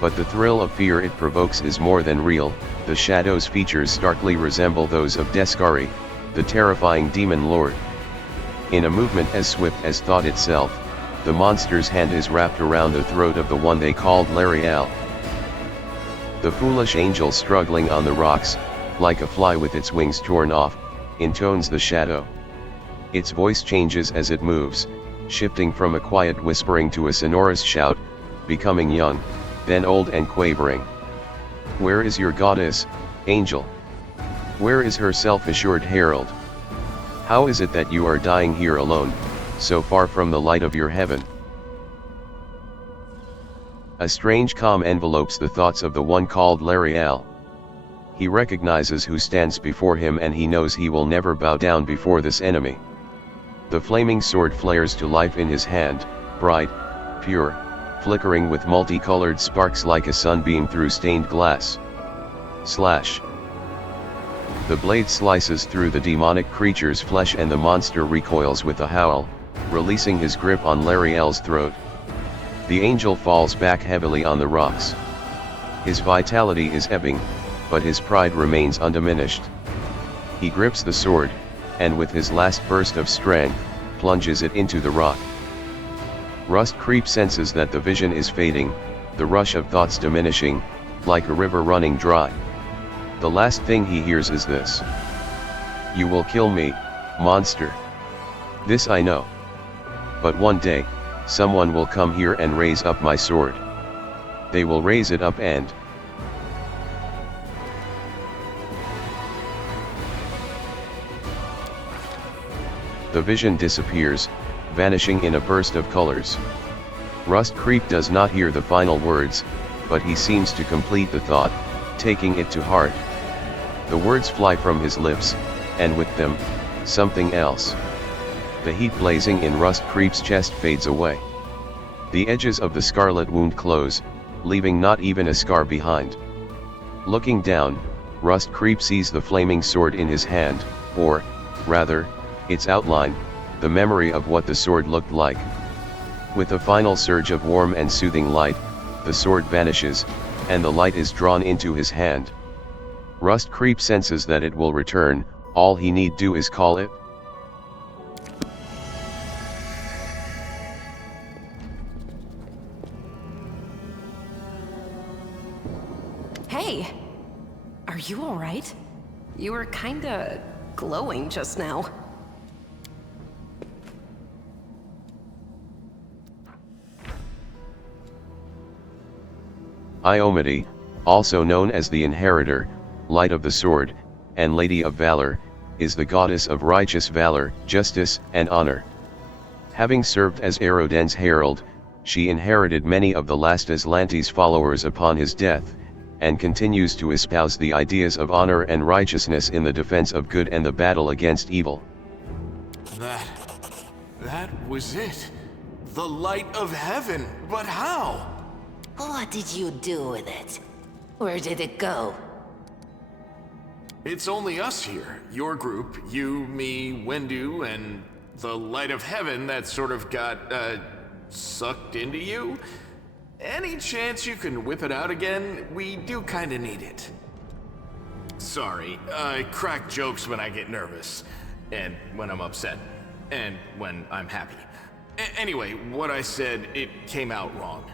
But the thrill of fear it provokes is more than real, the shadow's features starkly resemble those of Descari, the terrifying demon lord. In a movement as swift as thought itself, the monster's hand is wrapped around the throat of the one they called Lariel. The foolish angel struggling on the rocks, like a fly with its wings torn off, intones the shadow. Its voice changes as it moves, shifting from a quiet whispering to a sonorous shout, becoming young, then old and quavering. Where is your goddess, angel? Where is her self-assured herald? How is it that you are dying here alone, so far from the light of your heaven? A strange calm envelopes the thoughts of the one called Lariel. He recognizes who stands before him and he knows he will never bow down before this enemy. The flaming sword flares to life in his hand, bright, pure, flickering with multicolored sparks like a sunbeam through stained glass. Slash. The blade slices through the demonic creature's flesh and the monster recoils with a howl, releasing his grip on Lariel's throat. The angel falls back heavily on the rocks. His vitality is ebbing, but his pride remains undiminished. He grips the sword, and with his last burst of strength, plunges it into the rock. Rust Creep senses that the vision is fading, the rush of thoughts diminishing, like a river running dry. The last thing he hears is this. You will kill me, monster. This I know. But one day, someone will come here and raise up my sword. They will raise it up and... The vision disappears, vanishing in a burst of colors. Rust Creep does not hear the final words, but he seems to complete the thought, taking it to heart. The words fly from his lips, and with them, something else. The heat blazing in Rust Creep's chest fades away. The edges of the scarlet wound close, leaving not even a scar behind. Looking down, Rust Creep sees the flaming sword in his hand, or, rather, its outline, the memory of what the sword looked like. With a final surge of warm and soothing light, the sword vanishes, and the light is drawn into his hand. Rust Creep senses that it will return, all he need do is call it. Hey! Are you alright? You were kinda glowing just now. Iomade, also known as the Inheritor, Light of the Sword, and Lady of Valor, is the goddess of righteous valor, justice, and honor. Having served as Eroden's herald, she inherited many of the last Aslante's followers upon his death, and continues to espouse the ideas of honor and righteousness in the defense of good and the battle against evil. That was it. The light of heaven, but how? What did you do with it? Where did it go? It's only us here. Your group, you, me, Wendu, and the light of heaven that sort of got, sucked into you. Any chance you can whip it out again? We do kinda need it. Sorry, I crack jokes when I get nervous, and when I'm upset, and when I'm happy. Anyway, what I said, it came out wrong.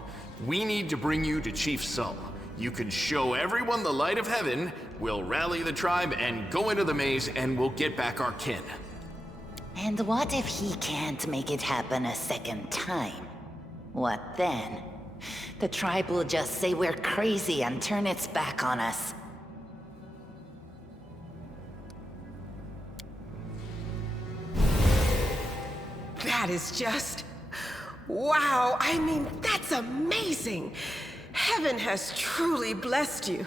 We need to bring you to Chief Sull. You can show everyone the light of heaven, we'll rally the tribe and go into the maze, and we'll get back our kin. And what if he can't make it happen a second time? What then? The tribe will just say we're crazy and turn its back on us. That is just... wow, I mean, that's amazing! Heaven has truly blessed you.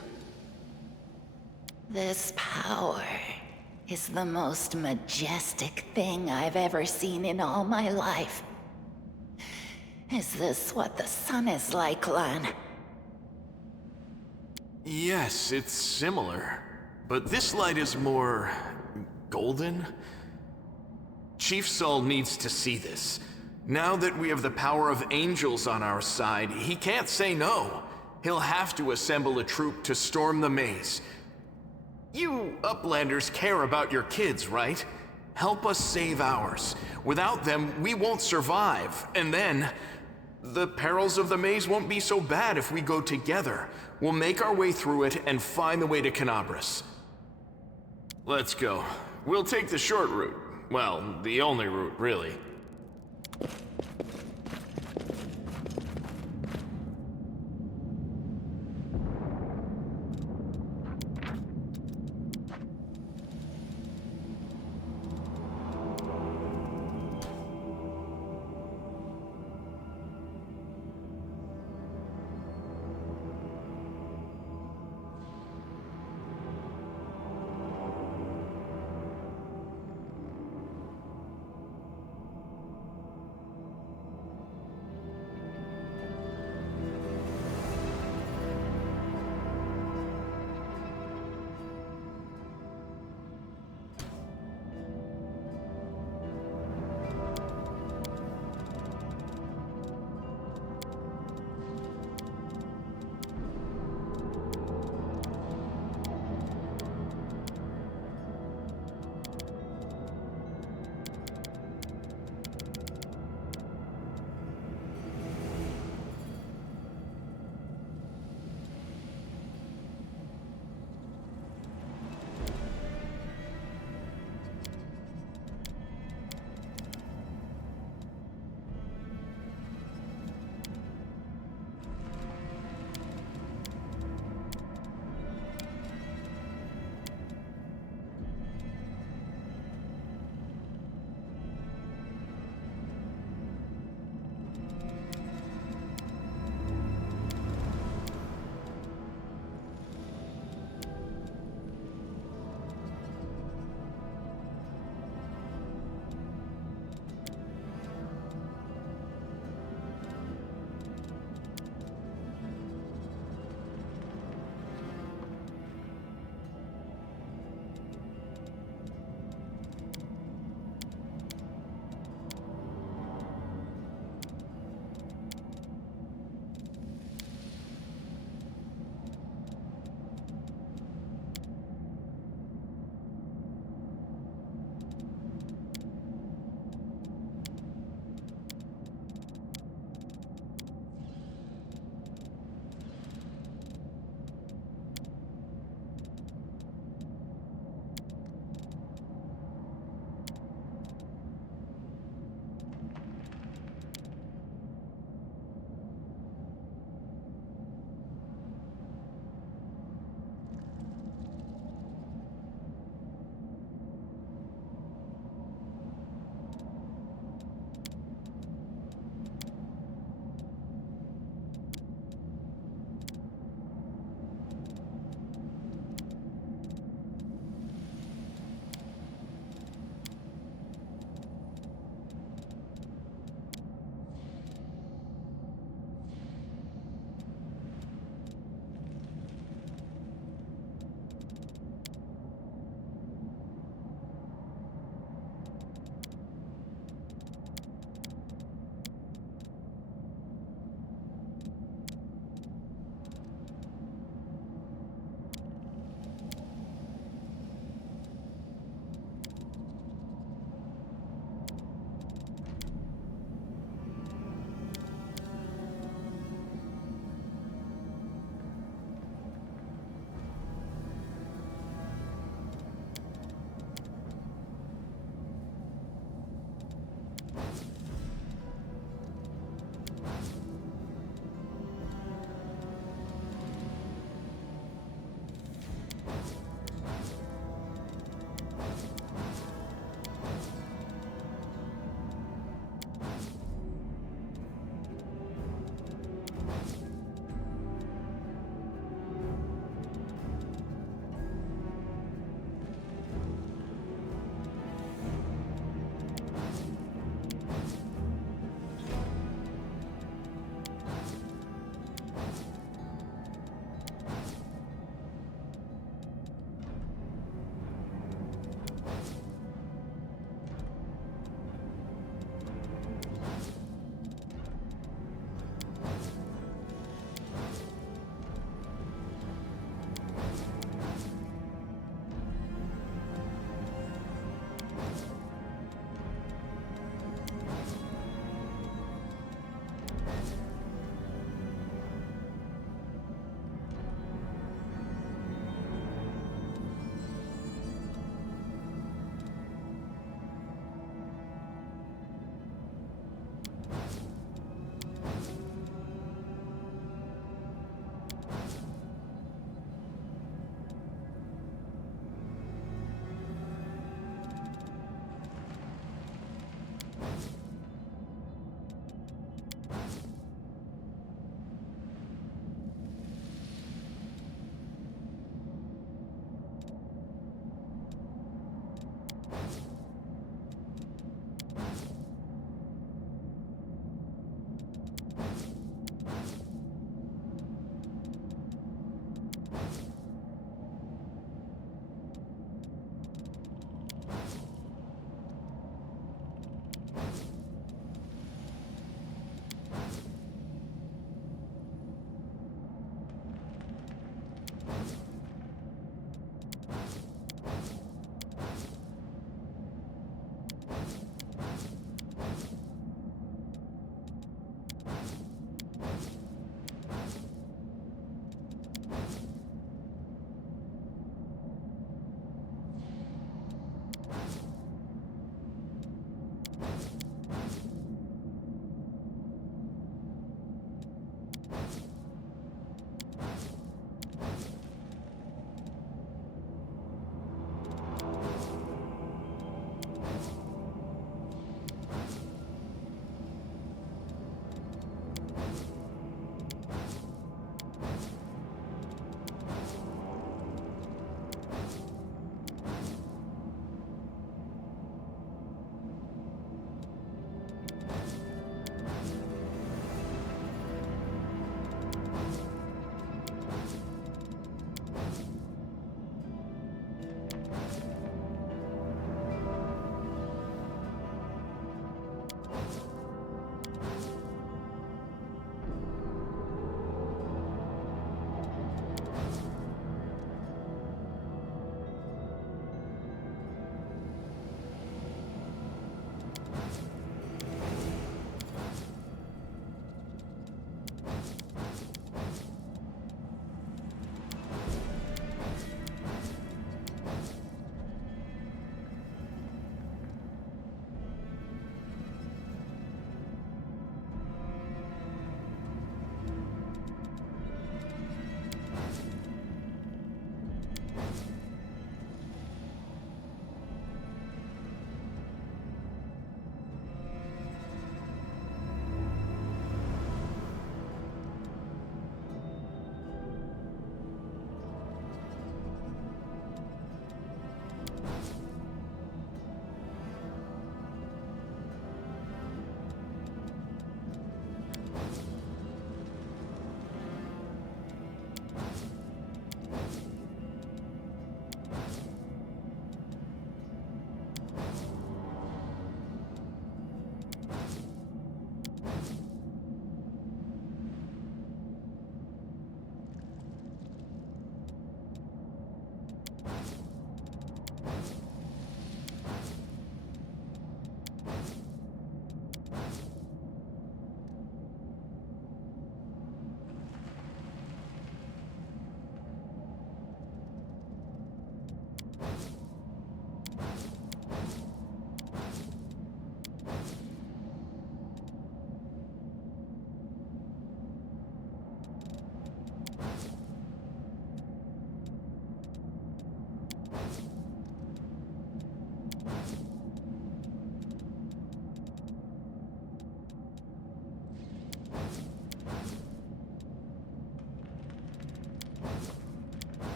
This power is the most majestic thing I've ever seen in all my life. Is this what the sun is like, Lan? Yes, it's similar. But this light is more... golden? Chief Sull needs to see this. Now that we have the power of angels on our side, he can't say no. He'll have to assemble a troop to storm the maze. You Uplanders care about your kids, right? Help us save ours. Without them, we won't survive. And then, the perils of the maze won't be so bad if we go together. We'll make our way through it and find the way to Canabras. Let's go. We'll take the short route. Well, the only route, really.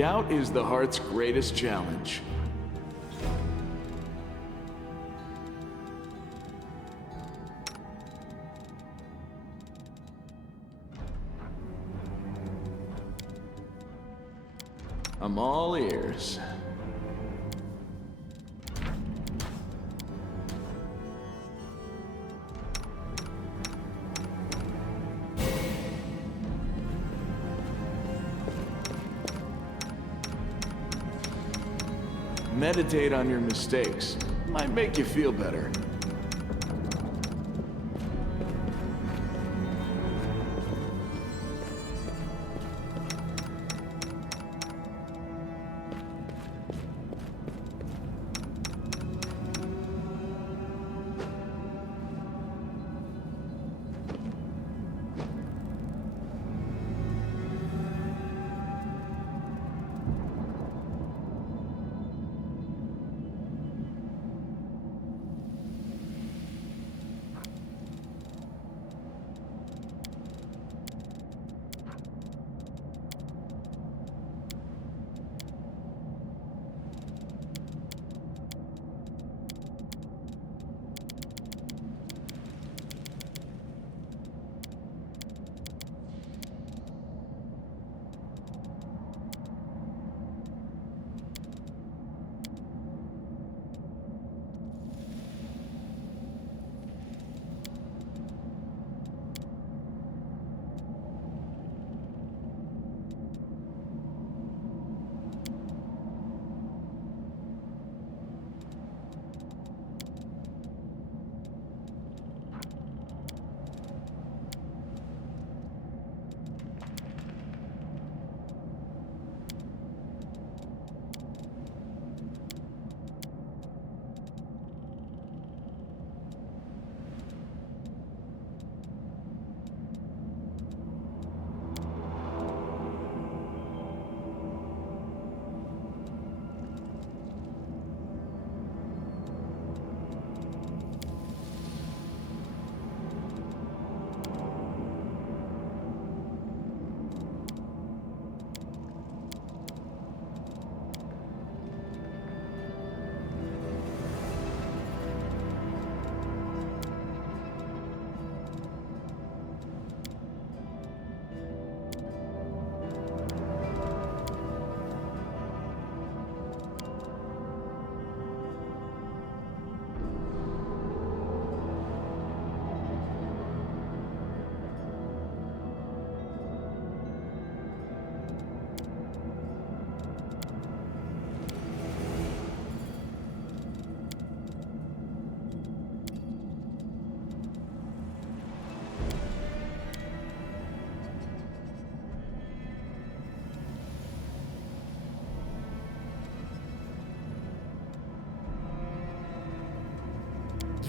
Doubt is the heart's greatest challenge. I'm all ears. Meditate on your mistakes. Might make you feel better.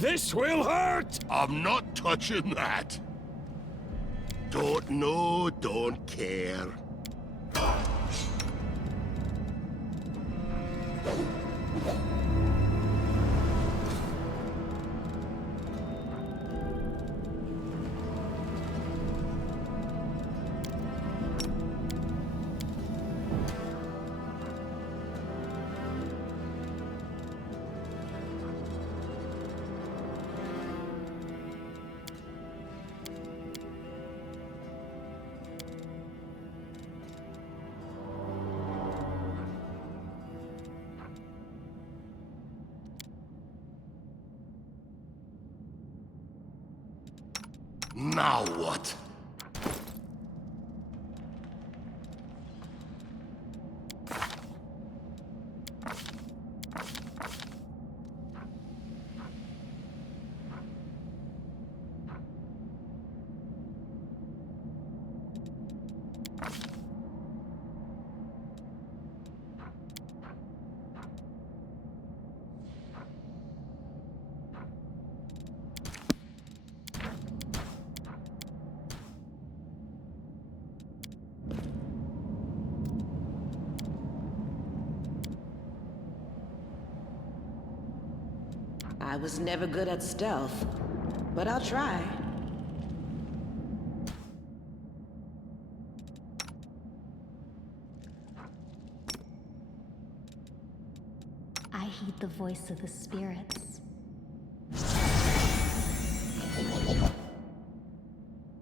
This will hurt! I'm not touching that. Don't know, don't care. Now what? I was never good at stealth, but I'll try. heed the voice of the spirits.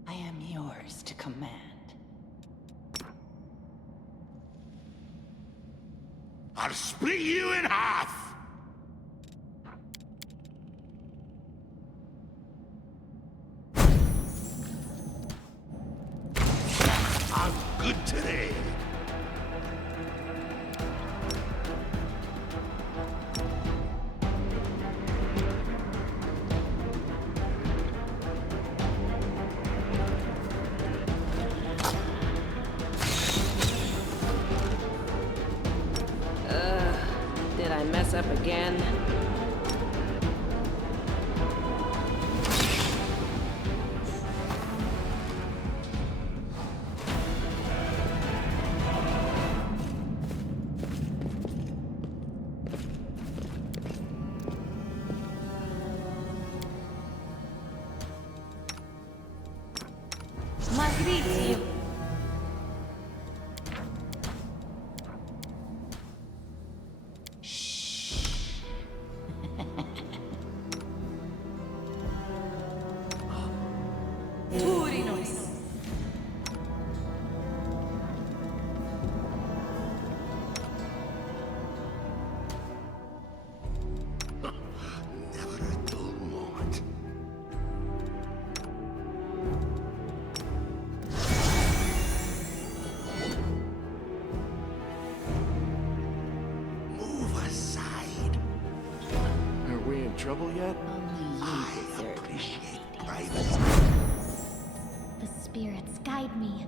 I am yours to command. I'll split you in half! I'm good today. Did I mess up again? Смотрите! Turinos! Never a dull moment. Move aside. Are we in trouble yet? I appreciate privacy. The spirits guide me.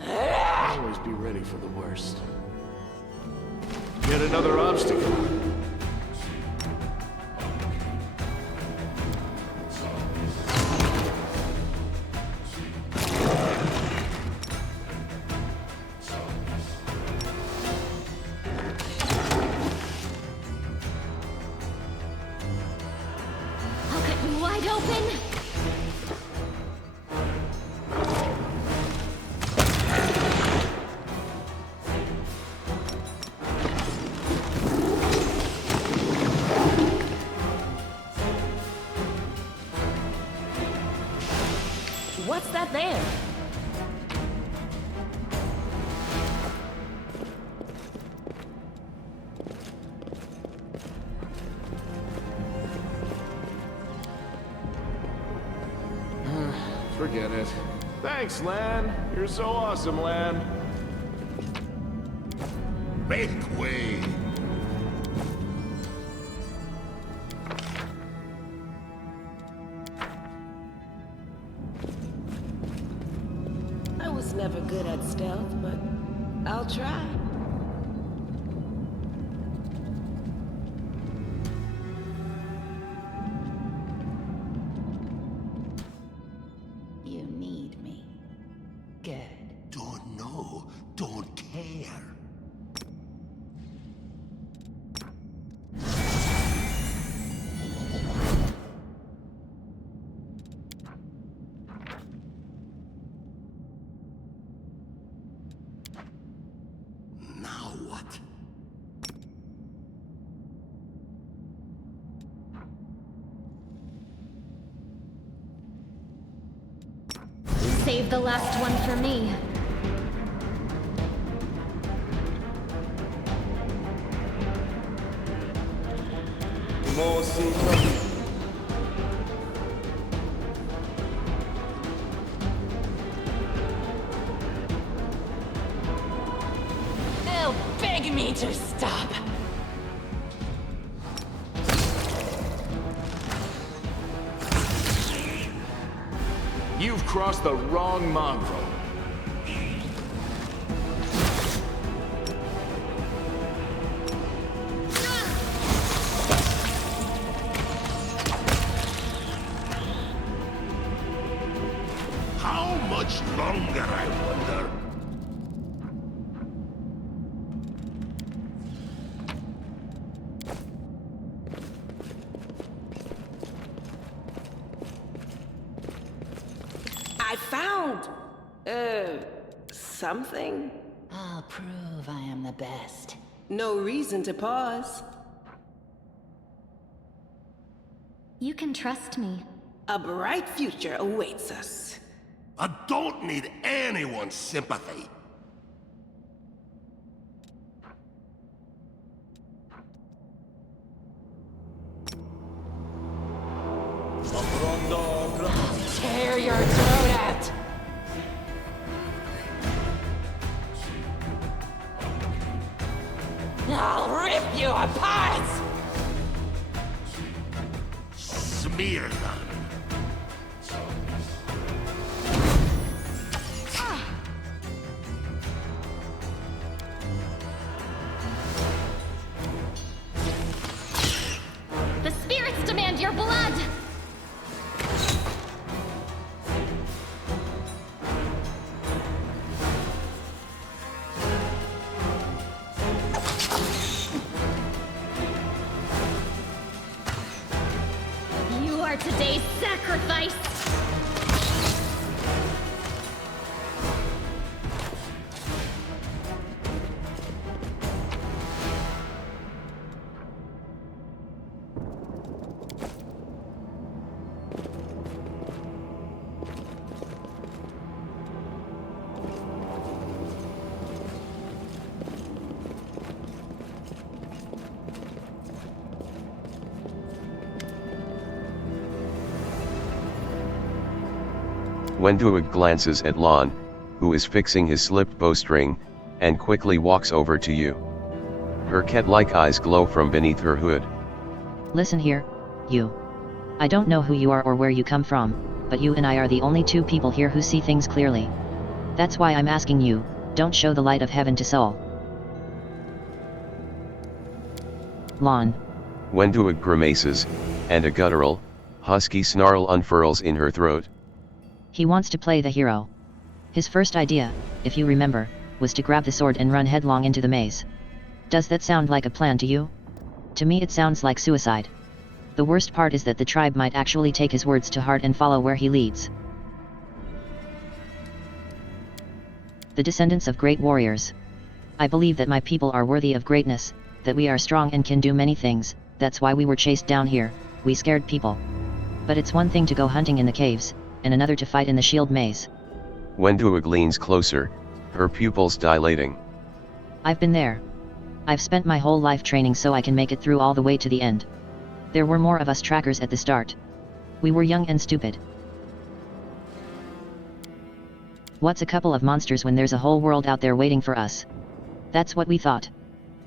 Always be ready for the worst. Yet another obstacle. I'll cut you wide open! What's that there? Forget it. Thanks, Lan. You're so awesome, Lan. Make way. I was never good at stealth, but I'll try. You need me. Good. Don't know, don't care. Now what? Save the last one for me. They'll beg me to stop. You've crossed the wrong mongrel. How much longer, I wonder? I found Something? I'll prove I am the best. No reason to pause. You can trust me. A bright future awaits us. I don't need anyone's sympathy. Tear your throat out! I'll rip you apart! Smear them. The spirits demand your blood! You are today's sacrifice! Wenduig glances at Lon, who is fixing his slipped bowstring, and quickly walks over to you. Her cat-like eyes glow from beneath her hood. Listen here, you. I don't know who you are or where you come from, but you and I are the only two people here who see things clearly. That's why I'm asking you, don't show the light of heaven to Sol. Lon. Wenduig grimaces, and a guttural, husky snarl unfurls in her throat. He wants to play the hero. His first idea, if you remember, was to grab the sword and run headlong into the maze. Does that sound like a plan to you? To me it sounds like suicide. The worst part is that the tribe might actually take his words to heart and follow where he leads. The descendants of great warriors. I believe that my people are worthy of greatness, that we are strong and can do many things, that's why we were chased down here, we scared people. But it's one thing to go hunting in the caves, and another to fight in the shield maze. Wenduig leans closer, her pupils dilating. I've been there. I've spent my whole life training so I can make it through all the way to the end. There were more of us trackers at the start. We were young and stupid. What's a couple of monsters when there's a whole world out there waiting for us? That's what we thought.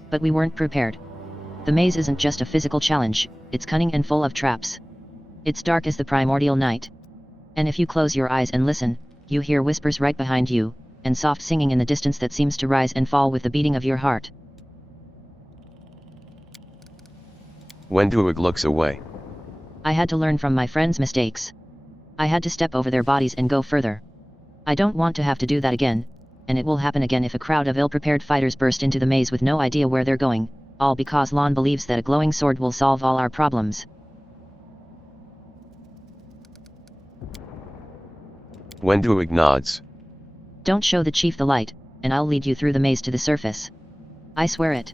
But we weren't prepared. The maze isn't just a physical challenge, it's cunning and full of traps. It's dark as the primordial night. And if you close your eyes and listen, you hear whispers right behind you, and soft singing in the distance that seems to rise and fall with the beating of your heart. Wenduig looks away. I had to learn from my friends' mistakes. I had to step over their bodies and go further. I don't want to have to do that again, and it will happen again if a crowd of ill-prepared fighters burst into the maze with no idea where they're going, all because Lon believes that a glowing sword will solve all our problems. Wenduig nods. Don't show the chief the light, and I'll lead you through the maze to the surface. I swear it.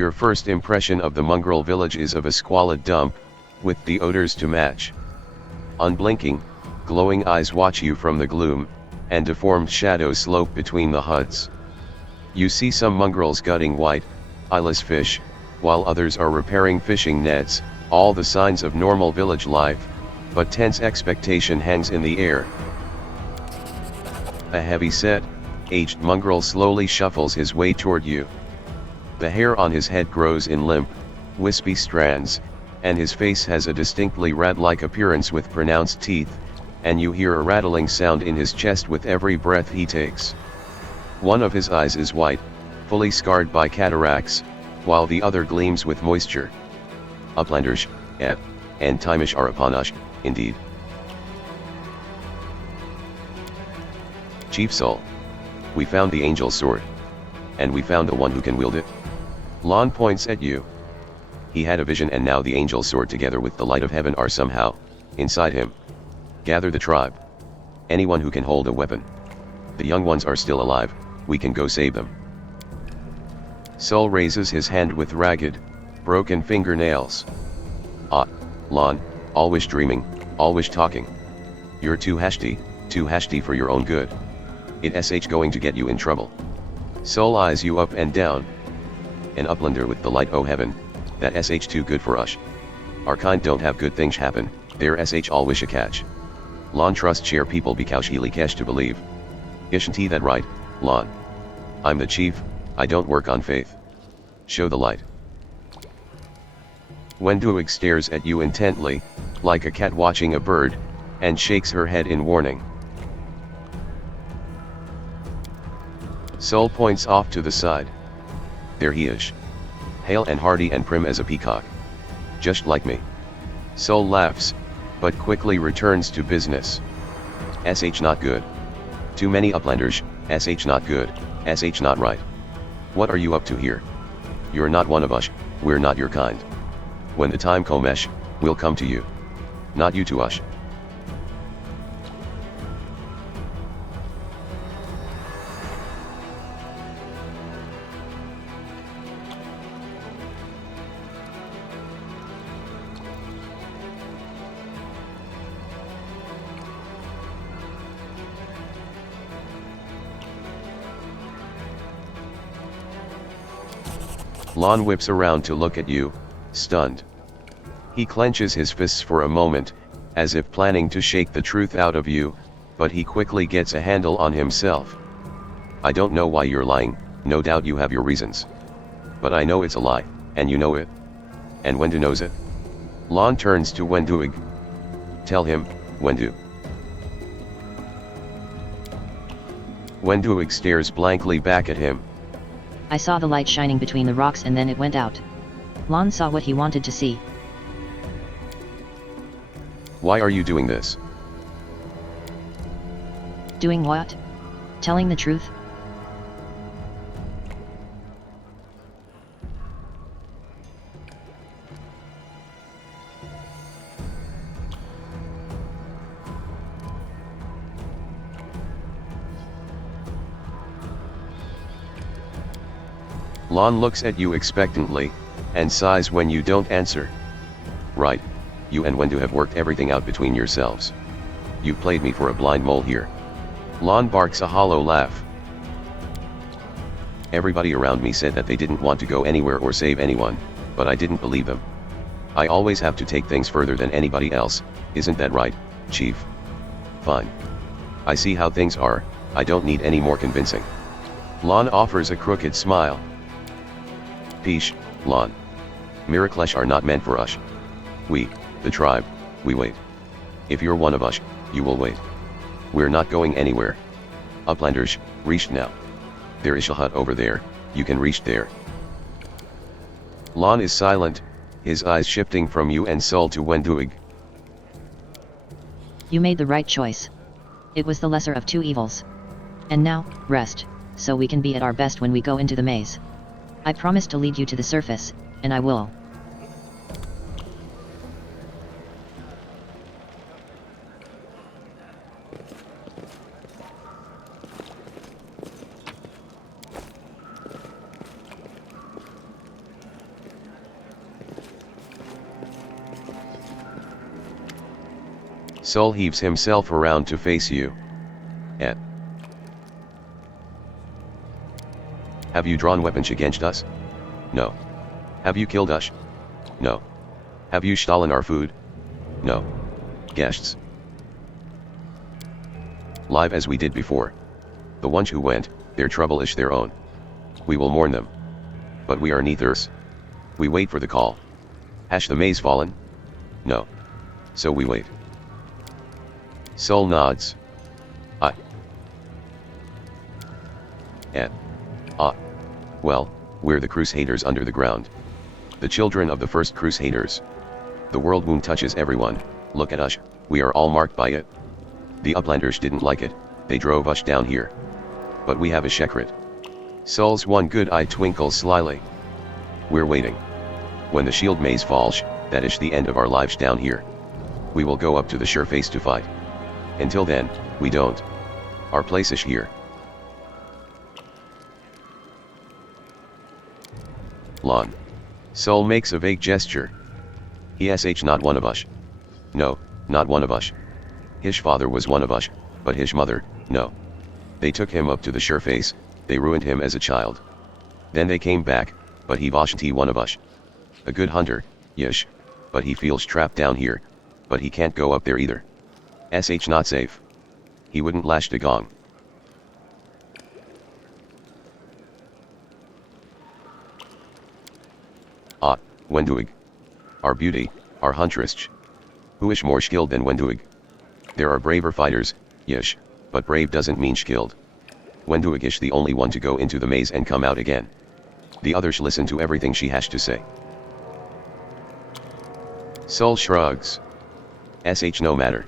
Your first impression of the mongrel village is of a squalid dump, with the odors to match. Unblinking, glowing eyes watch you from the gloom, and deformed shadows slope between the huts. You see some mongrels gutting white, eyeless fish, while others are repairing fishing nets, all the signs of normal village life, but tense expectation hangs in the air. A heavy-set, aged mongrel slowly shuffles his way toward you. The hair on his head grows in limp, wispy strands, and his face has a distinctly rat-like appearance with pronounced teeth, and you hear a rattling sound in his chest with every breath he takes. One of his eyes is white, fully scarred by cataracts, while the other gleams with moisture. Uplanders, and Timish are upon us, indeed. Chief Soul. We found the angel's sword. And we found the one who can wield it. Lon points at you. He had a vision, and now the angel's sword together with the light of heaven are somehow inside him. Gather the tribe. Anyone who can hold a weapon. The young ones are still alive, we can go save them. Sol raises his hand with ragged, broken fingernails. Ah, Lon, always dreaming, always talking. You're too hasty for your own good. It's going to get you in trouble. Sol eyes you up and down. An uplander with the light, oh heaven, that too good for us. Our kind don't have good things happen, they're always a catch. Lon trust share people because he cash to believe. Isn't he that right, Lon? I'm the chief, I don't work on faith. Show the light. Wenduig stares at you intently, like a cat watching a bird, and shakes her head in warning. Sol points off to the side. There he is. Hale and hearty and prim as a peacock. Just like me. Sol laughs, but quickly returns to business. Not good. Too many uplanders, not good, not right. What are you up to here? You're not one of us, we're not your kind. When the time comes, we'll come to you. Not you to us. Lon whips around to look at you, stunned. He clenches his fists for a moment, as if planning to shake the truth out of you, but he quickly gets a handle on himself. I don't know why you're lying, no doubt you have your reasons. But I know it's a lie, and you know it. And Wendu knows it. Lon turns to Wenduig. Tell him, Wendu. Wenduig stares blankly back at him. I saw the light shining between the rocks and then it went out. Lon saw what he wanted to see. Why are you doing this? Doing what? Telling the truth? Lon looks at you expectantly, and sighs when you don't answer. Right, you and Wendu have worked everything out between yourselves. You played me for a blind mole here. Lon barks a hollow laugh. Everybody around me said that they didn't want to go anywhere or save anyone, but I didn't believe them. I always have to take things further than anybody else, isn't that right, Chief? Fine. I see how things are, I don't need any more convincing. Lon offers a crooked smile. Peace, Lon. Miraclesh are not meant for us. We, the tribe, we wait. If you're one of us, you will wait. We're not going anywhere. Uplanders, reach now. There is a hut over there, you can reach there. Lon is silent, his eyes shifting from you and Sol to Wenduig. You made the right choice. It was the lesser of two evils. And now, rest, so we can be at our best when we go into the maze. I promise to lead you to the surface, and I will. Sol heaves himself around to face you. Have you drawn weapons against us? No. Have you killed us? No. Have you stolen our food? No. Guests. Live as we did before. The ones who went, their trouble is their own. We will mourn them. But we are neithers. We wait for the call. Hash the maze fallen? No. So we wait. Sol nods. Well, we're the Crusaders under the ground. The children of the first Crusaders. The world wound touches everyone, look at us, we are all marked by it. The Uplanders didn't like it, they drove us down here. But we have a secret. Sol's one good eye twinkles slyly. We're waiting. When the shield maze falls, that is the end of our lives down here. We will go up to the sure face to fight. Until then, we don't. Our place is here. Lon. Sol makes a vague gesture. He not one of us. No, not one of us. His father was one of us, but his mother, no. They took him up to the sure face, they ruined him as a child. Then they came back, but he wasn't one of us. A good hunter, yes, but he feels trapped down here, but he can't go up there either. Not safe. He wouldn't lash the gong. Wenduig. Our beauty, our huntress. Who is more skilled than Wenduig? There are braver fighters, yes, but brave doesn't mean skilled. Wenduig is the only one to go into the maze and come out again. The others listen to everything she has to say. Sol shrugs. No matter.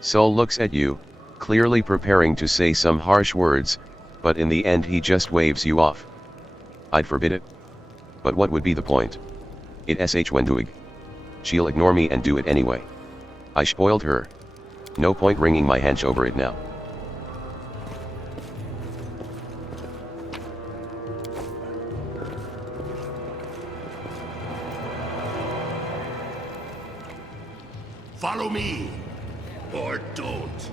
Sol looks at you, clearly preparing to say some harsh words, but in the end he just waves you off. I'd forbid it. But what would be the point? It's Wenduig. She'll ignore me and do it anyway. I spoiled her. No point wringing my hands over it now. Follow me, or don't.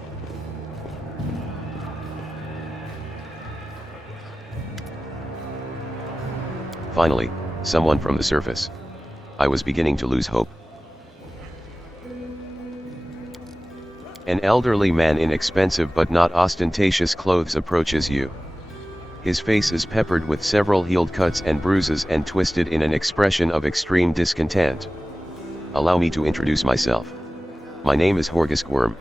Finally, someone from the surface. I was beginning to lose hope. An elderly man in expensive but not ostentatious clothes approaches you. His face is peppered with several healed cuts and bruises and twisted in an expression of extreme discontent. Allow me to introduce myself. My name is Horgus Worm.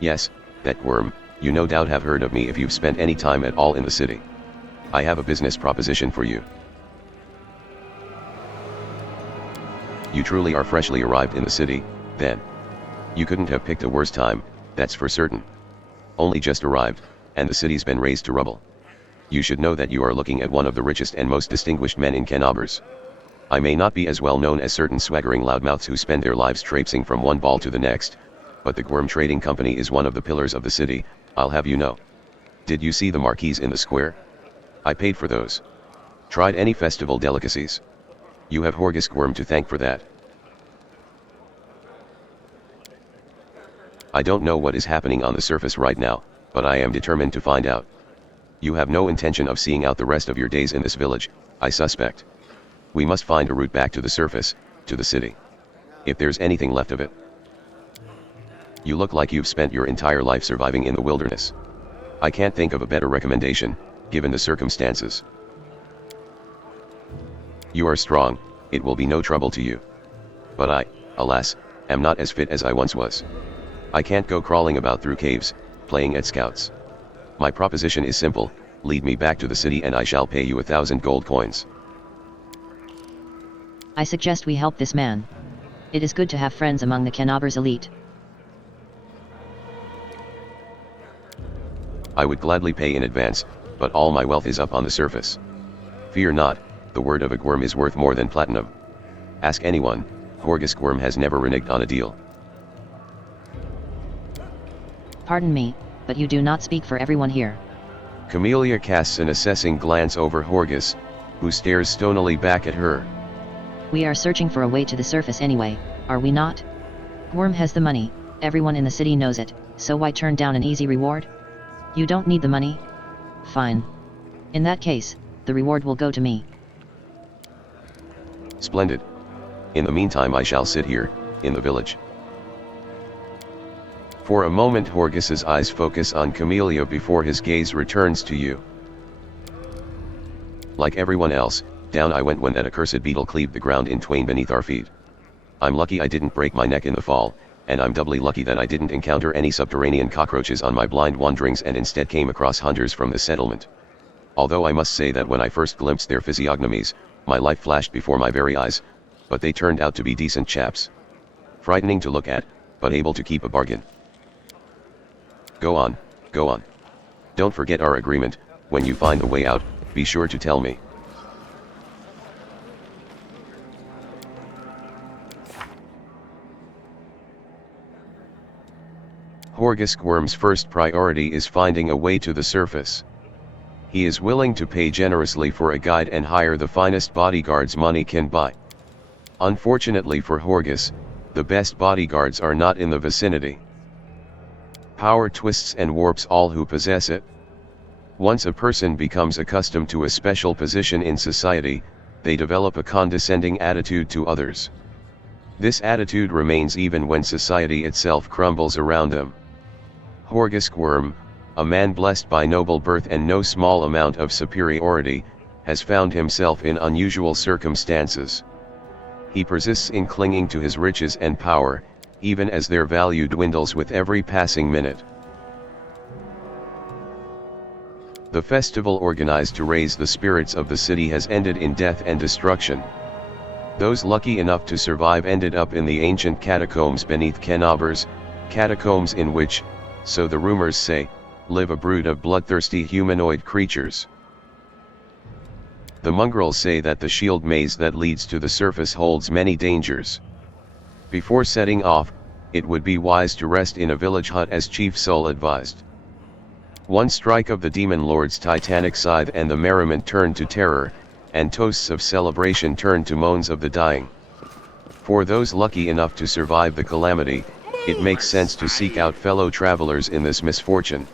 Yes, that worm, you no doubt have heard of me if you've spent any time at all in the city. I have a business proposition for you. You truly are freshly arrived in the city, then. You couldn't have picked a worse time, that's for certain. Only just arrived, and the city's been razed to rubble. You should know that you are looking at one of the richest and most distinguished men in Canobers. I may not be as well known as certain swaggering loudmouths who spend their lives traipsing from one ball to the next, but the Gwyrm Trading Company is one of the pillars of the city, I'll have you know. Did you see the marquees in the square? I paid for those. Tried any festival delicacies? You have Horgus Gwyrm to thank for that. I don't know what is happening on the surface right now, but I am determined to find out. You have no intention of seeing out the rest of your days in this village, I suspect. We must find a route back to the surface, to the city. If there's anything left of it. You look like you've spent your entire life surviving in the wilderness. I can't think of a better recommendation, given the circumstances. You are strong, it will be no trouble to you. But I, alas, am not as fit as I once was. I can't go crawling about through caves, playing at scouts. My proposition is simple, lead me back to the city and I shall pay you 1,000 gold coins. I suggest we help this man. It is good to have friends among the Canobers elite. I would gladly pay in advance, but all my wealth is up on the surface. Fear not, the word of a Gwyrm is worth more than platinum. Ask anyone, Horgus Gwyrm has never reneged on a deal. Pardon me, but you do not speak for everyone here. Camellia casts an assessing glance over Horgus, who stares stonily back at her. We are searching for a way to the surface anyway, are we not? Worm has the money, everyone in the city knows it, so why turn down an easy reward? You don't need the money? Fine. In that case, the reward will go to me. Splendid. In the meantime I shall sit here, in the village. For a moment Horgus's eyes focus on Camellia before his gaze returns to you. Like everyone else, down I went when that accursed beetle cleaved the ground in twain beneath our feet. I'm lucky I didn't break my neck in the fall, and I'm doubly lucky that I didn't encounter any subterranean cockroaches on my blind wanderings and instead came across hunters from the settlement. Although I must say that when I first glimpsed their physiognomies, my life flashed before my very eyes, but they turned out to be decent chaps. Frightening to look at, but able to keep a bargain. Go on, go on. Don't forget our agreement, when you find the way out, be sure to tell me. Horgus Squirm's first priority is finding a way to the surface. He is willing to pay generously for a guide and hire the finest bodyguards money can buy. Unfortunately for Horgus, the best bodyguards are not in the vicinity. Power twists and warps all who possess it. Once a person becomes accustomed to a special position in society, they develop a condescending attitude to others. This attitude remains even when society itself crumbles around them. Horgus Squirm, a man blessed by noble birth and no small amount of superiority, has found himself in unusual circumstances. He persists in clinging to his riches and power, even as their value dwindles with every passing minute. The festival organized to raise the spirits of the city has ended in death and destruction. Those lucky enough to survive ended up in the ancient catacombs beneath Canobers, catacombs in which, so the rumors say, live a brood of bloodthirsty humanoid creatures. The mongrels say that the shield maze that leads to the surface holds many dangers. Before setting off, it would be wise to rest in a village hut as Chief Soul advised. One strike of the Demon Lord's titanic scythe and the merriment turned to terror, and toasts of celebration turned to moans of the dying. For those lucky enough to survive the calamity, it makes sense to seek out fellow travelers in this misfortune.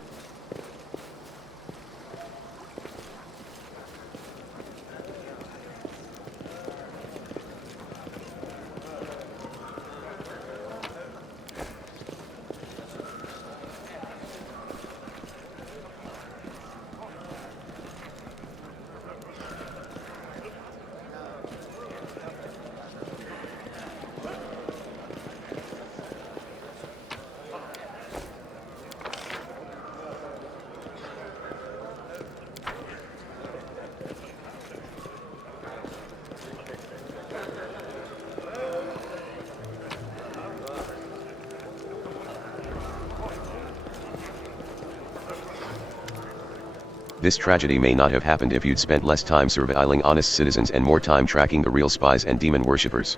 This tragedy may not have happened if you'd spent less time surveilling honest citizens and more time tracking the real spies and demon worshippers.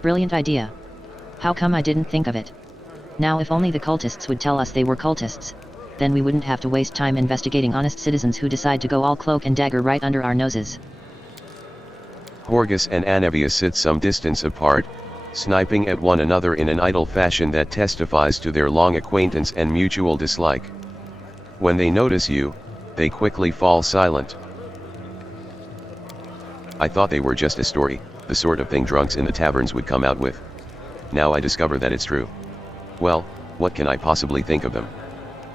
Brilliant idea. How come I didn't think of it? Now if only the cultists would tell us they were cultists, then we wouldn't have to waste time investigating honest citizens who decide to go all cloak and dagger right under our noses. Horgus and Anevia sit some distance apart, sniping at one another in an idle fashion that testifies to their long acquaintance and mutual dislike. When they notice you, they quickly fall silent. I thought they were just a story, the sort of thing drunks in the taverns would come out with. Now I discover that it's true. Well, what can I possibly think of them?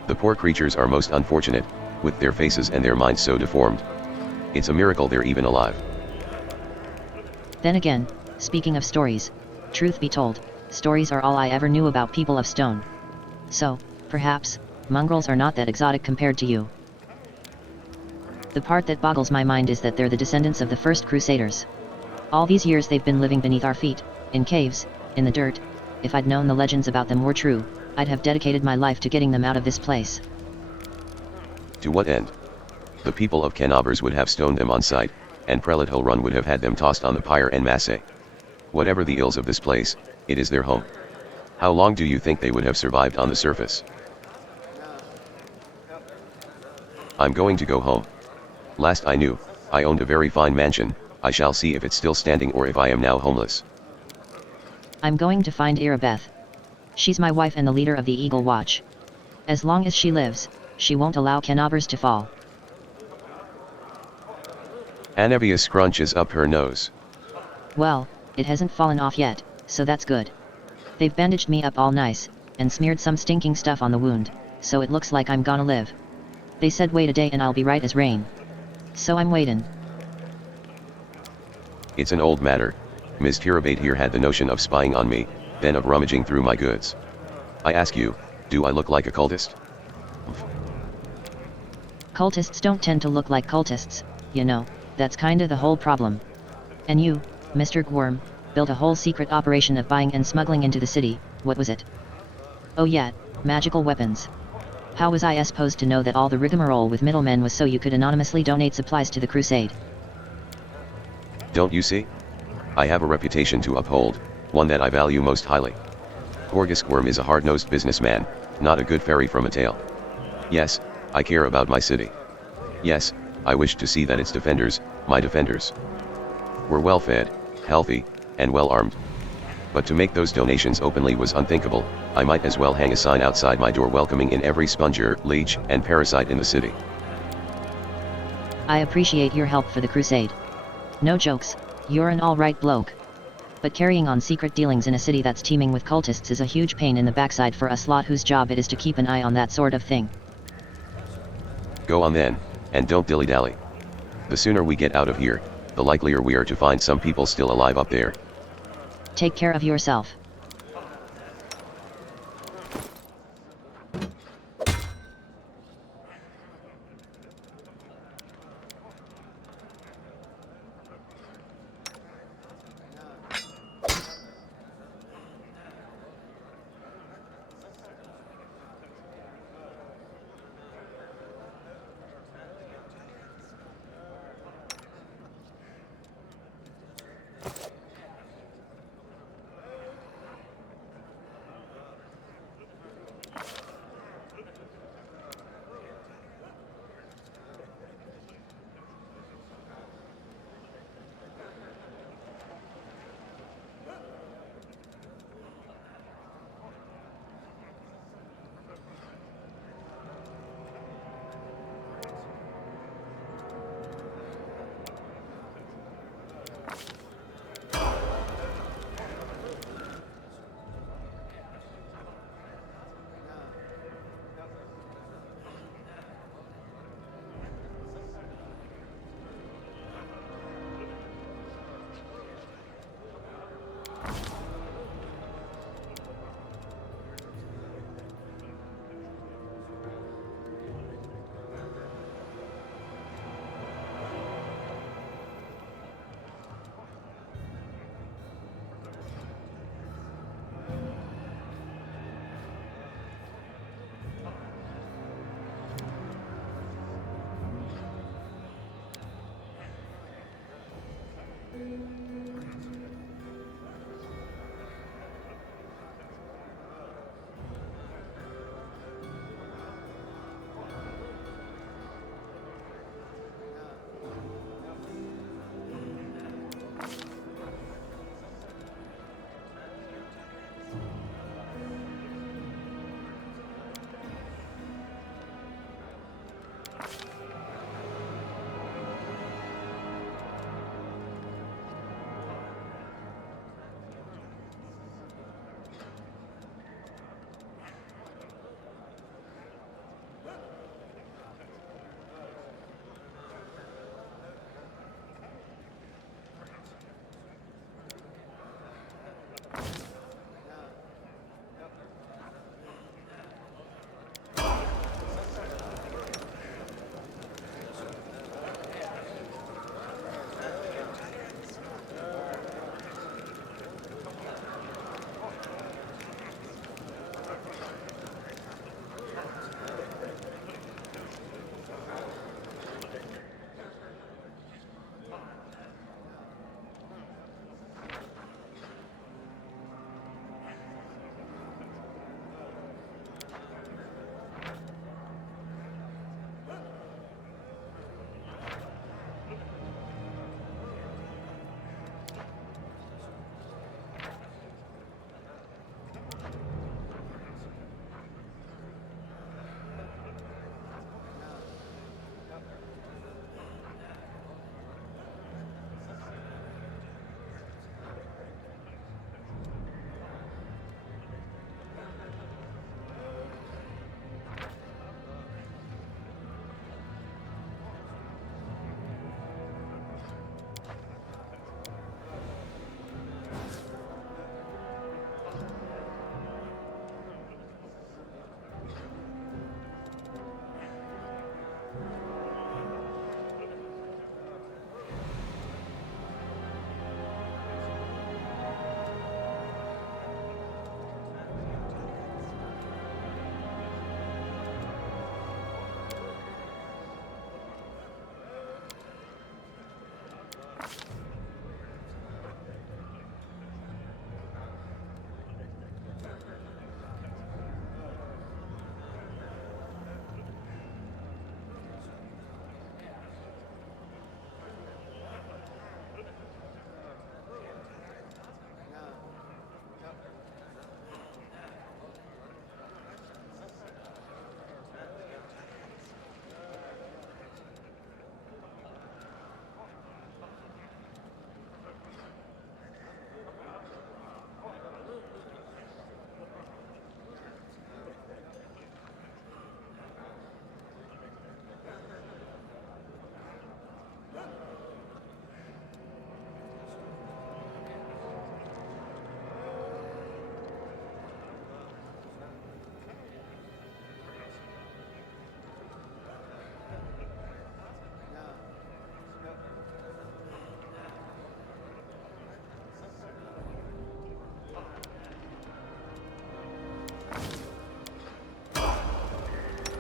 The poor creatures are most unfortunate, with their faces and their minds so deformed. It's a miracle they're even alive. Then again, speaking of stories, truth be told, stories are all I ever knew about people of stone. So, perhaps, mongrels are not that exotic compared to you. The part that boggles my mind is that they're the descendants of the first Crusaders. All these years they've been living beneath our feet, in caves, in the dirt. If I'd known the legends about them were true, I'd have dedicated my life to getting them out of this place. To what end? The people of Canobers would have stoned them on sight, and Prelate Holrun would have had them tossed on the pyre en masse. Whatever the ills of this place, it is their home. How long do you think they would have survived on the surface? I'm going to go home. Last I knew, I owned a very fine mansion. I shall see if it's still standing or if I am now homeless. I'm going to find Irabeth. She's my wife and the leader of the Eagle Watch. As long as she lives, she won't allow Canobras to fall. Anabia scrunches up her nose. Well, it hasn't fallen off yet, so that's good. They've bandaged me up all nice, and smeared some stinking stuff on the wound, so it looks like I'm gonna live. They said wait a day and I'll be right as rain. So I'm waiting. It's an old matter. Ms. Tirabate here had the notion of spying on me, then of rummaging through my goods. I ask you, do I look like a cultist? Cultists don't tend to look like cultists, you know, that's kinda the whole problem. And you, Mr. Gwyrm, built a whole secret operation of buying and smuggling into the city, what was it? Oh yeah, magical weapons. How was I supposed to know that all the rigmarole with middlemen was so you could anonymously donate supplies to the crusade? Don't you see? I have a reputation to uphold, one that I value most highly. Gorgus Gwyrm is a hard-nosed businessman, not a good fairy from a tale. Yes, I care about my city. Yes, I wish to see that its defenders, my defenders, were well-fed, healthy, and well-armed. But to make those donations openly was unthinkable. I might as well hang a sign outside my door welcoming in every sponger, leech, and parasite in the city. I appreciate your help for the crusade. No jokes, you're an alright bloke. But carrying on secret dealings in a city that's teeming with cultists is a huge pain in the backside for us lot whose job it is to keep an eye on that sort of thing. Go on then, and don't dilly-dally. The sooner we get out of here, the likelier we are to find some people still alive up there. Take care of yourself.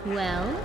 Well?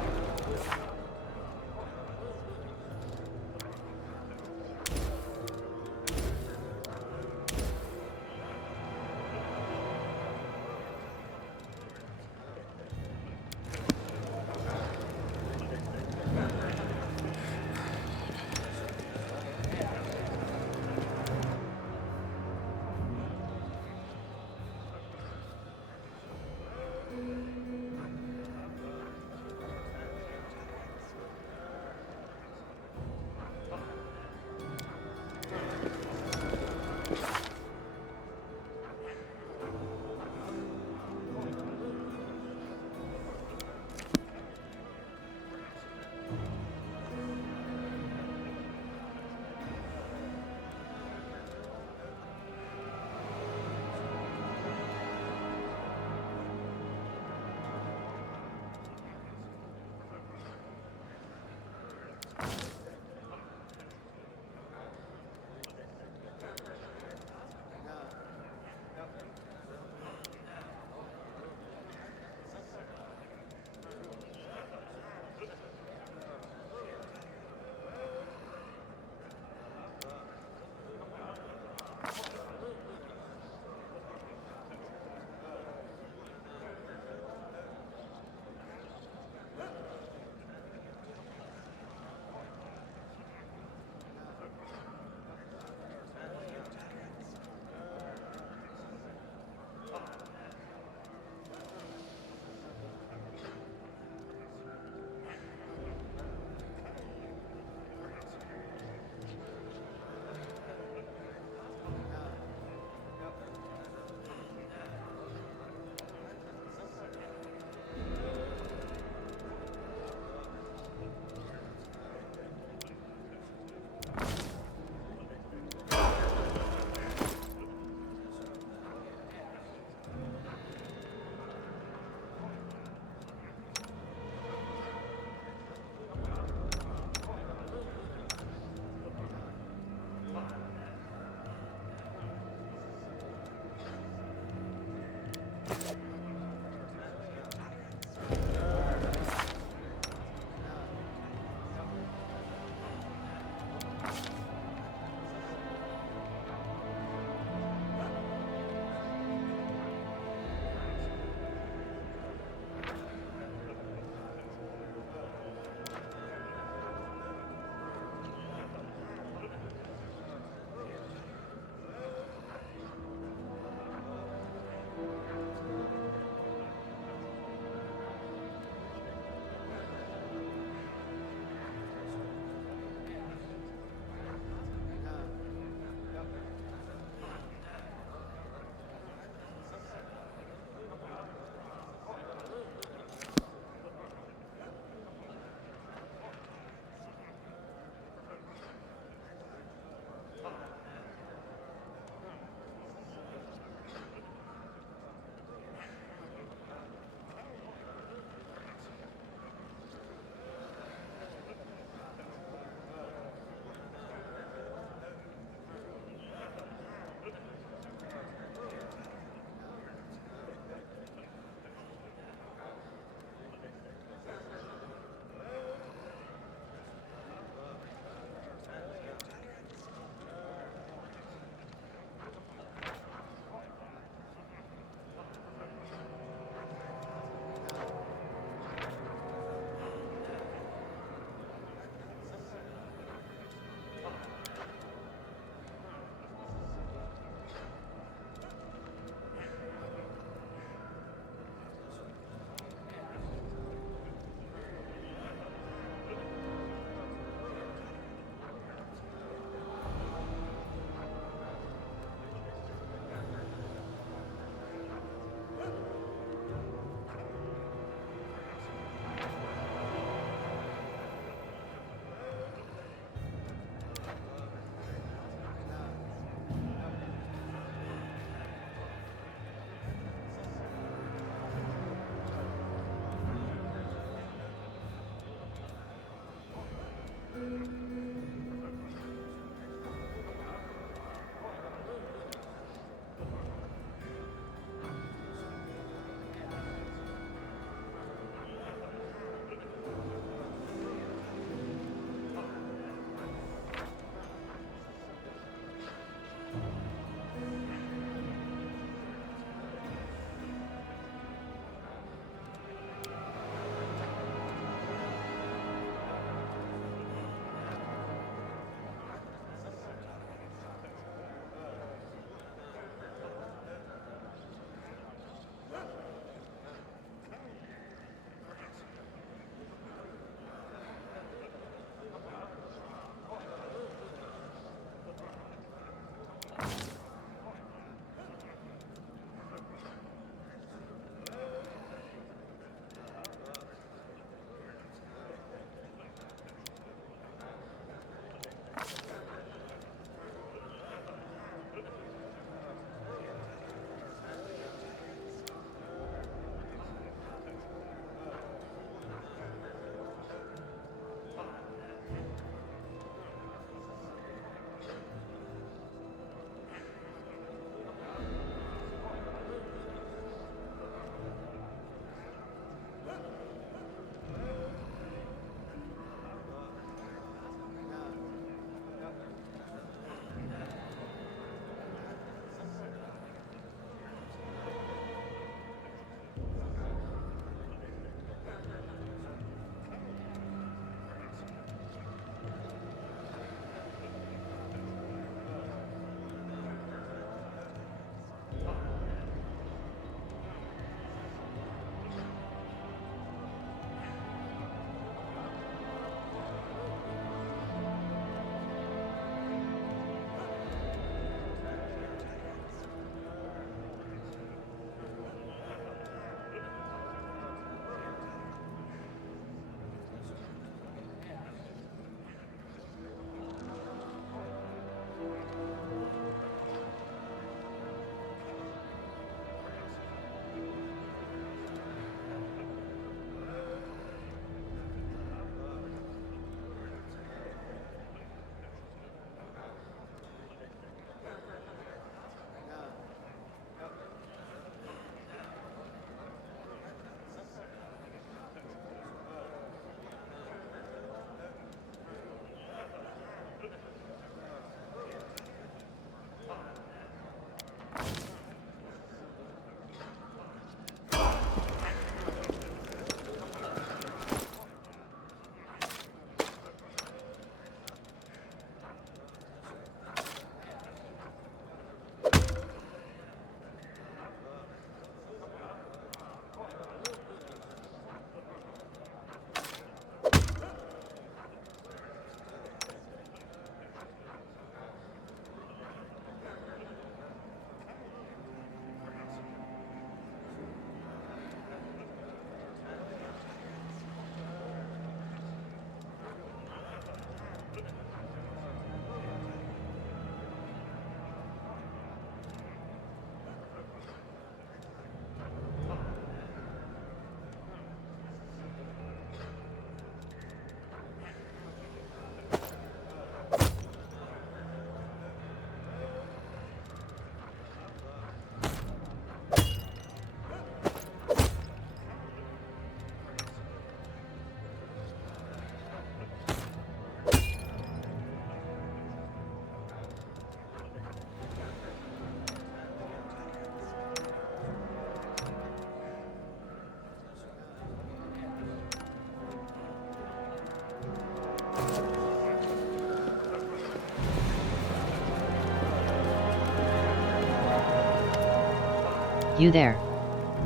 You there.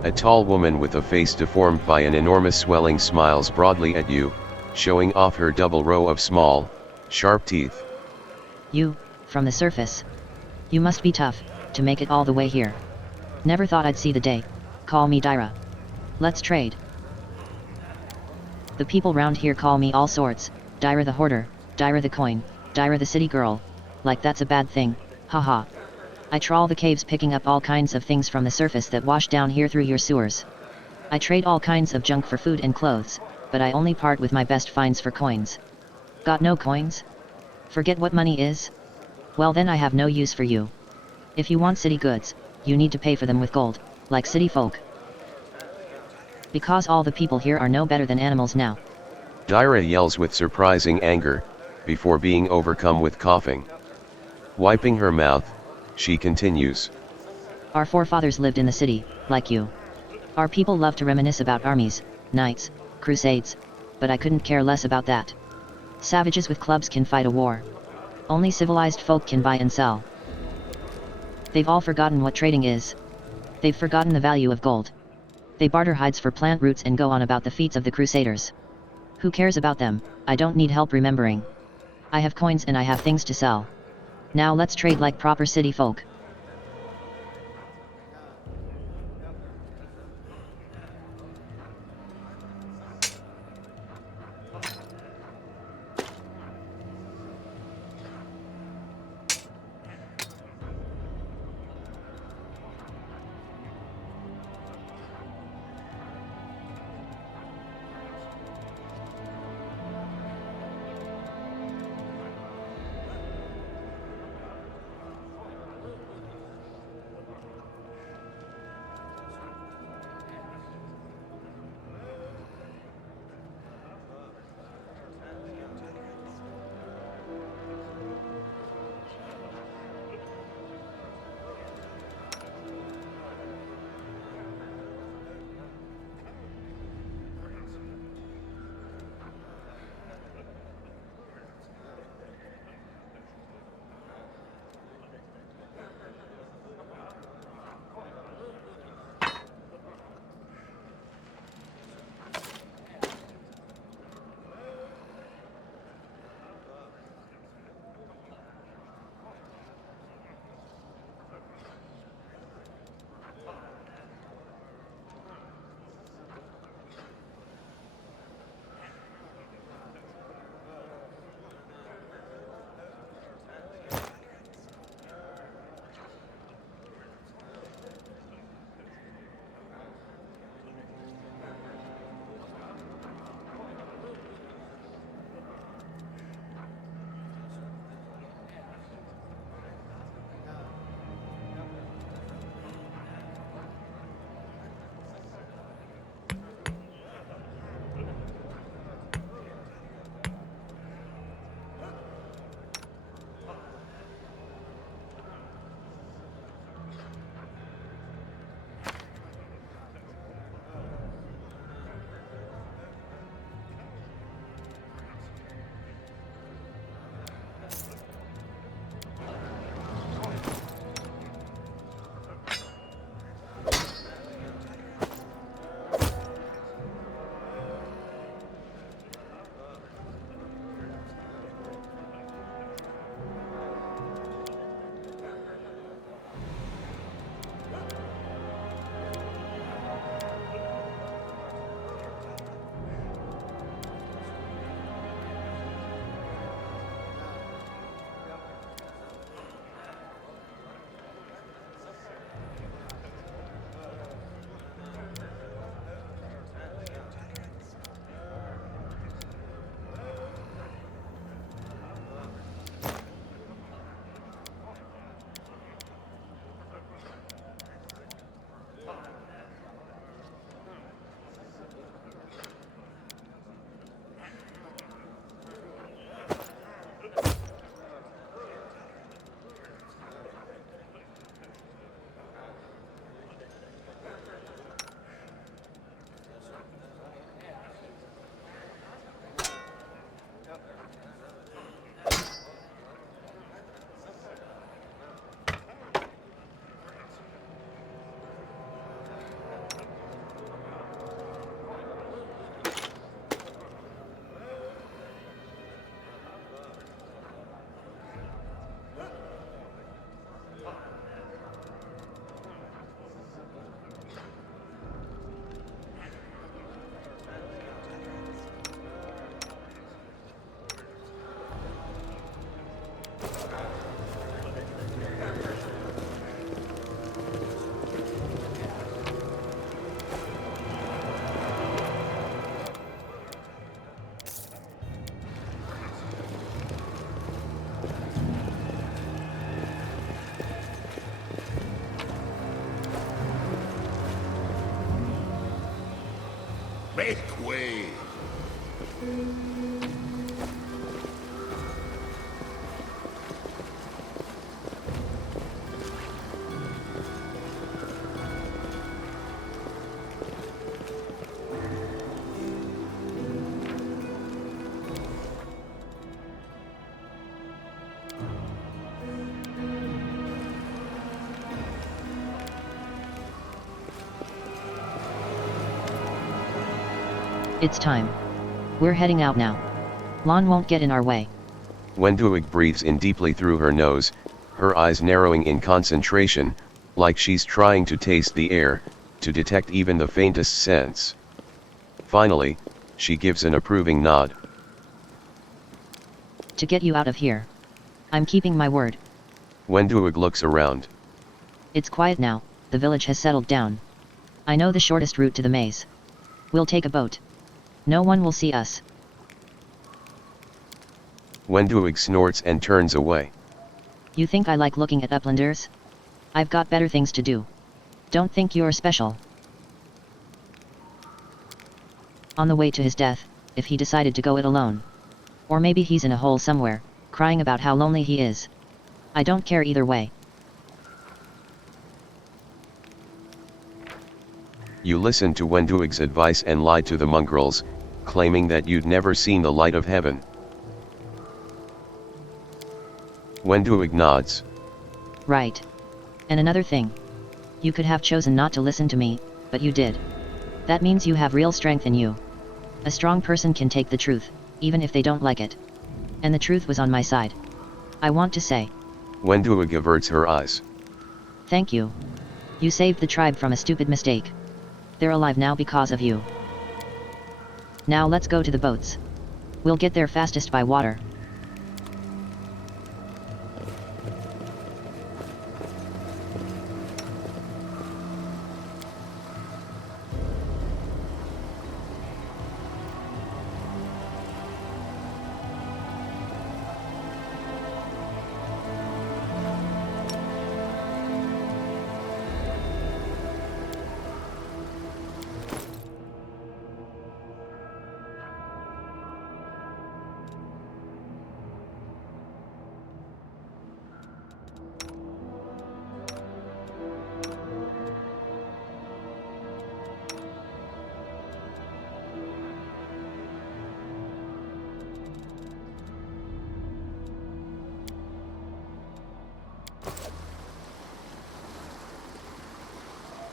A tall woman with a face deformed by an enormous swelling smiles broadly at you, showing off her double row of small, sharp teeth. You, from the surface. You must be tough, to make it all the way here. Never thought I'd see the day. Call me Dyra. Let's trade. The people round here call me all sorts, Dyra the hoarder, Dyra the coin, Dyra the city girl, like that's a bad thing, haha. I trawl the caves picking up all kinds of things from the surface that wash down here through your sewers. I trade all kinds of junk for food and clothes, but I only part with my best finds for coins. Got no coins? Forget what money is? Well then I have no use for you. If you want city goods, you need to pay for them with gold, like city folk. Because all the people here are no better than animals now. Dyra yells with surprising anger, before being overcome with coughing. Wiping her mouth, she continues. Our forefathers lived in the city, like you. Our people love to reminisce about armies, knights, crusades, but I couldn't care less about that. Savages with clubs can fight a war. Only civilized folk can buy and sell. They've all forgotten what trading is. They've forgotten the value of gold. They barter hides for plant roots and go on about the feats of the Crusaders. Who cares about them? I don't need help remembering. I have coins and I have things to sell. Now let's trade like proper city folk. Make way. It's time. We're heading out now. Lon won't get in our way. Wenduig breathes in deeply through her nose, her eyes narrowing in concentration, like she's trying to taste the air, to detect even the faintest sense. Finally, she gives an approving nod. To get you out of here. I'm keeping my word. Wenduig looks around. It's quiet now, the village has settled down. I know the shortest route to the maze. We'll take a boat. No one will see us. Wenduig snorts and turns away. You think I like looking at uplanders? I've got better things to do. Don't think you're special. On the way to his death, if he decided to go it alone. Or maybe he's in a hole somewhere, crying about how lonely he is. I don't care either way. You listened to Wenduig's advice and lied to the mongrels, claiming that you'd never seen the light of heaven. Wenduig nods. Right. And another thing. You could have chosen not to listen to me, but you did. That means you have real strength in you. A strong person can take the truth, even if they don't like it. And the truth was on my side. I want to say. Wenduig averts her eyes. Thank you. You saved the tribe from a stupid mistake. They're alive now because of you. Now let's go to the boats. We'll get there fastest by water.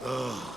Ugh.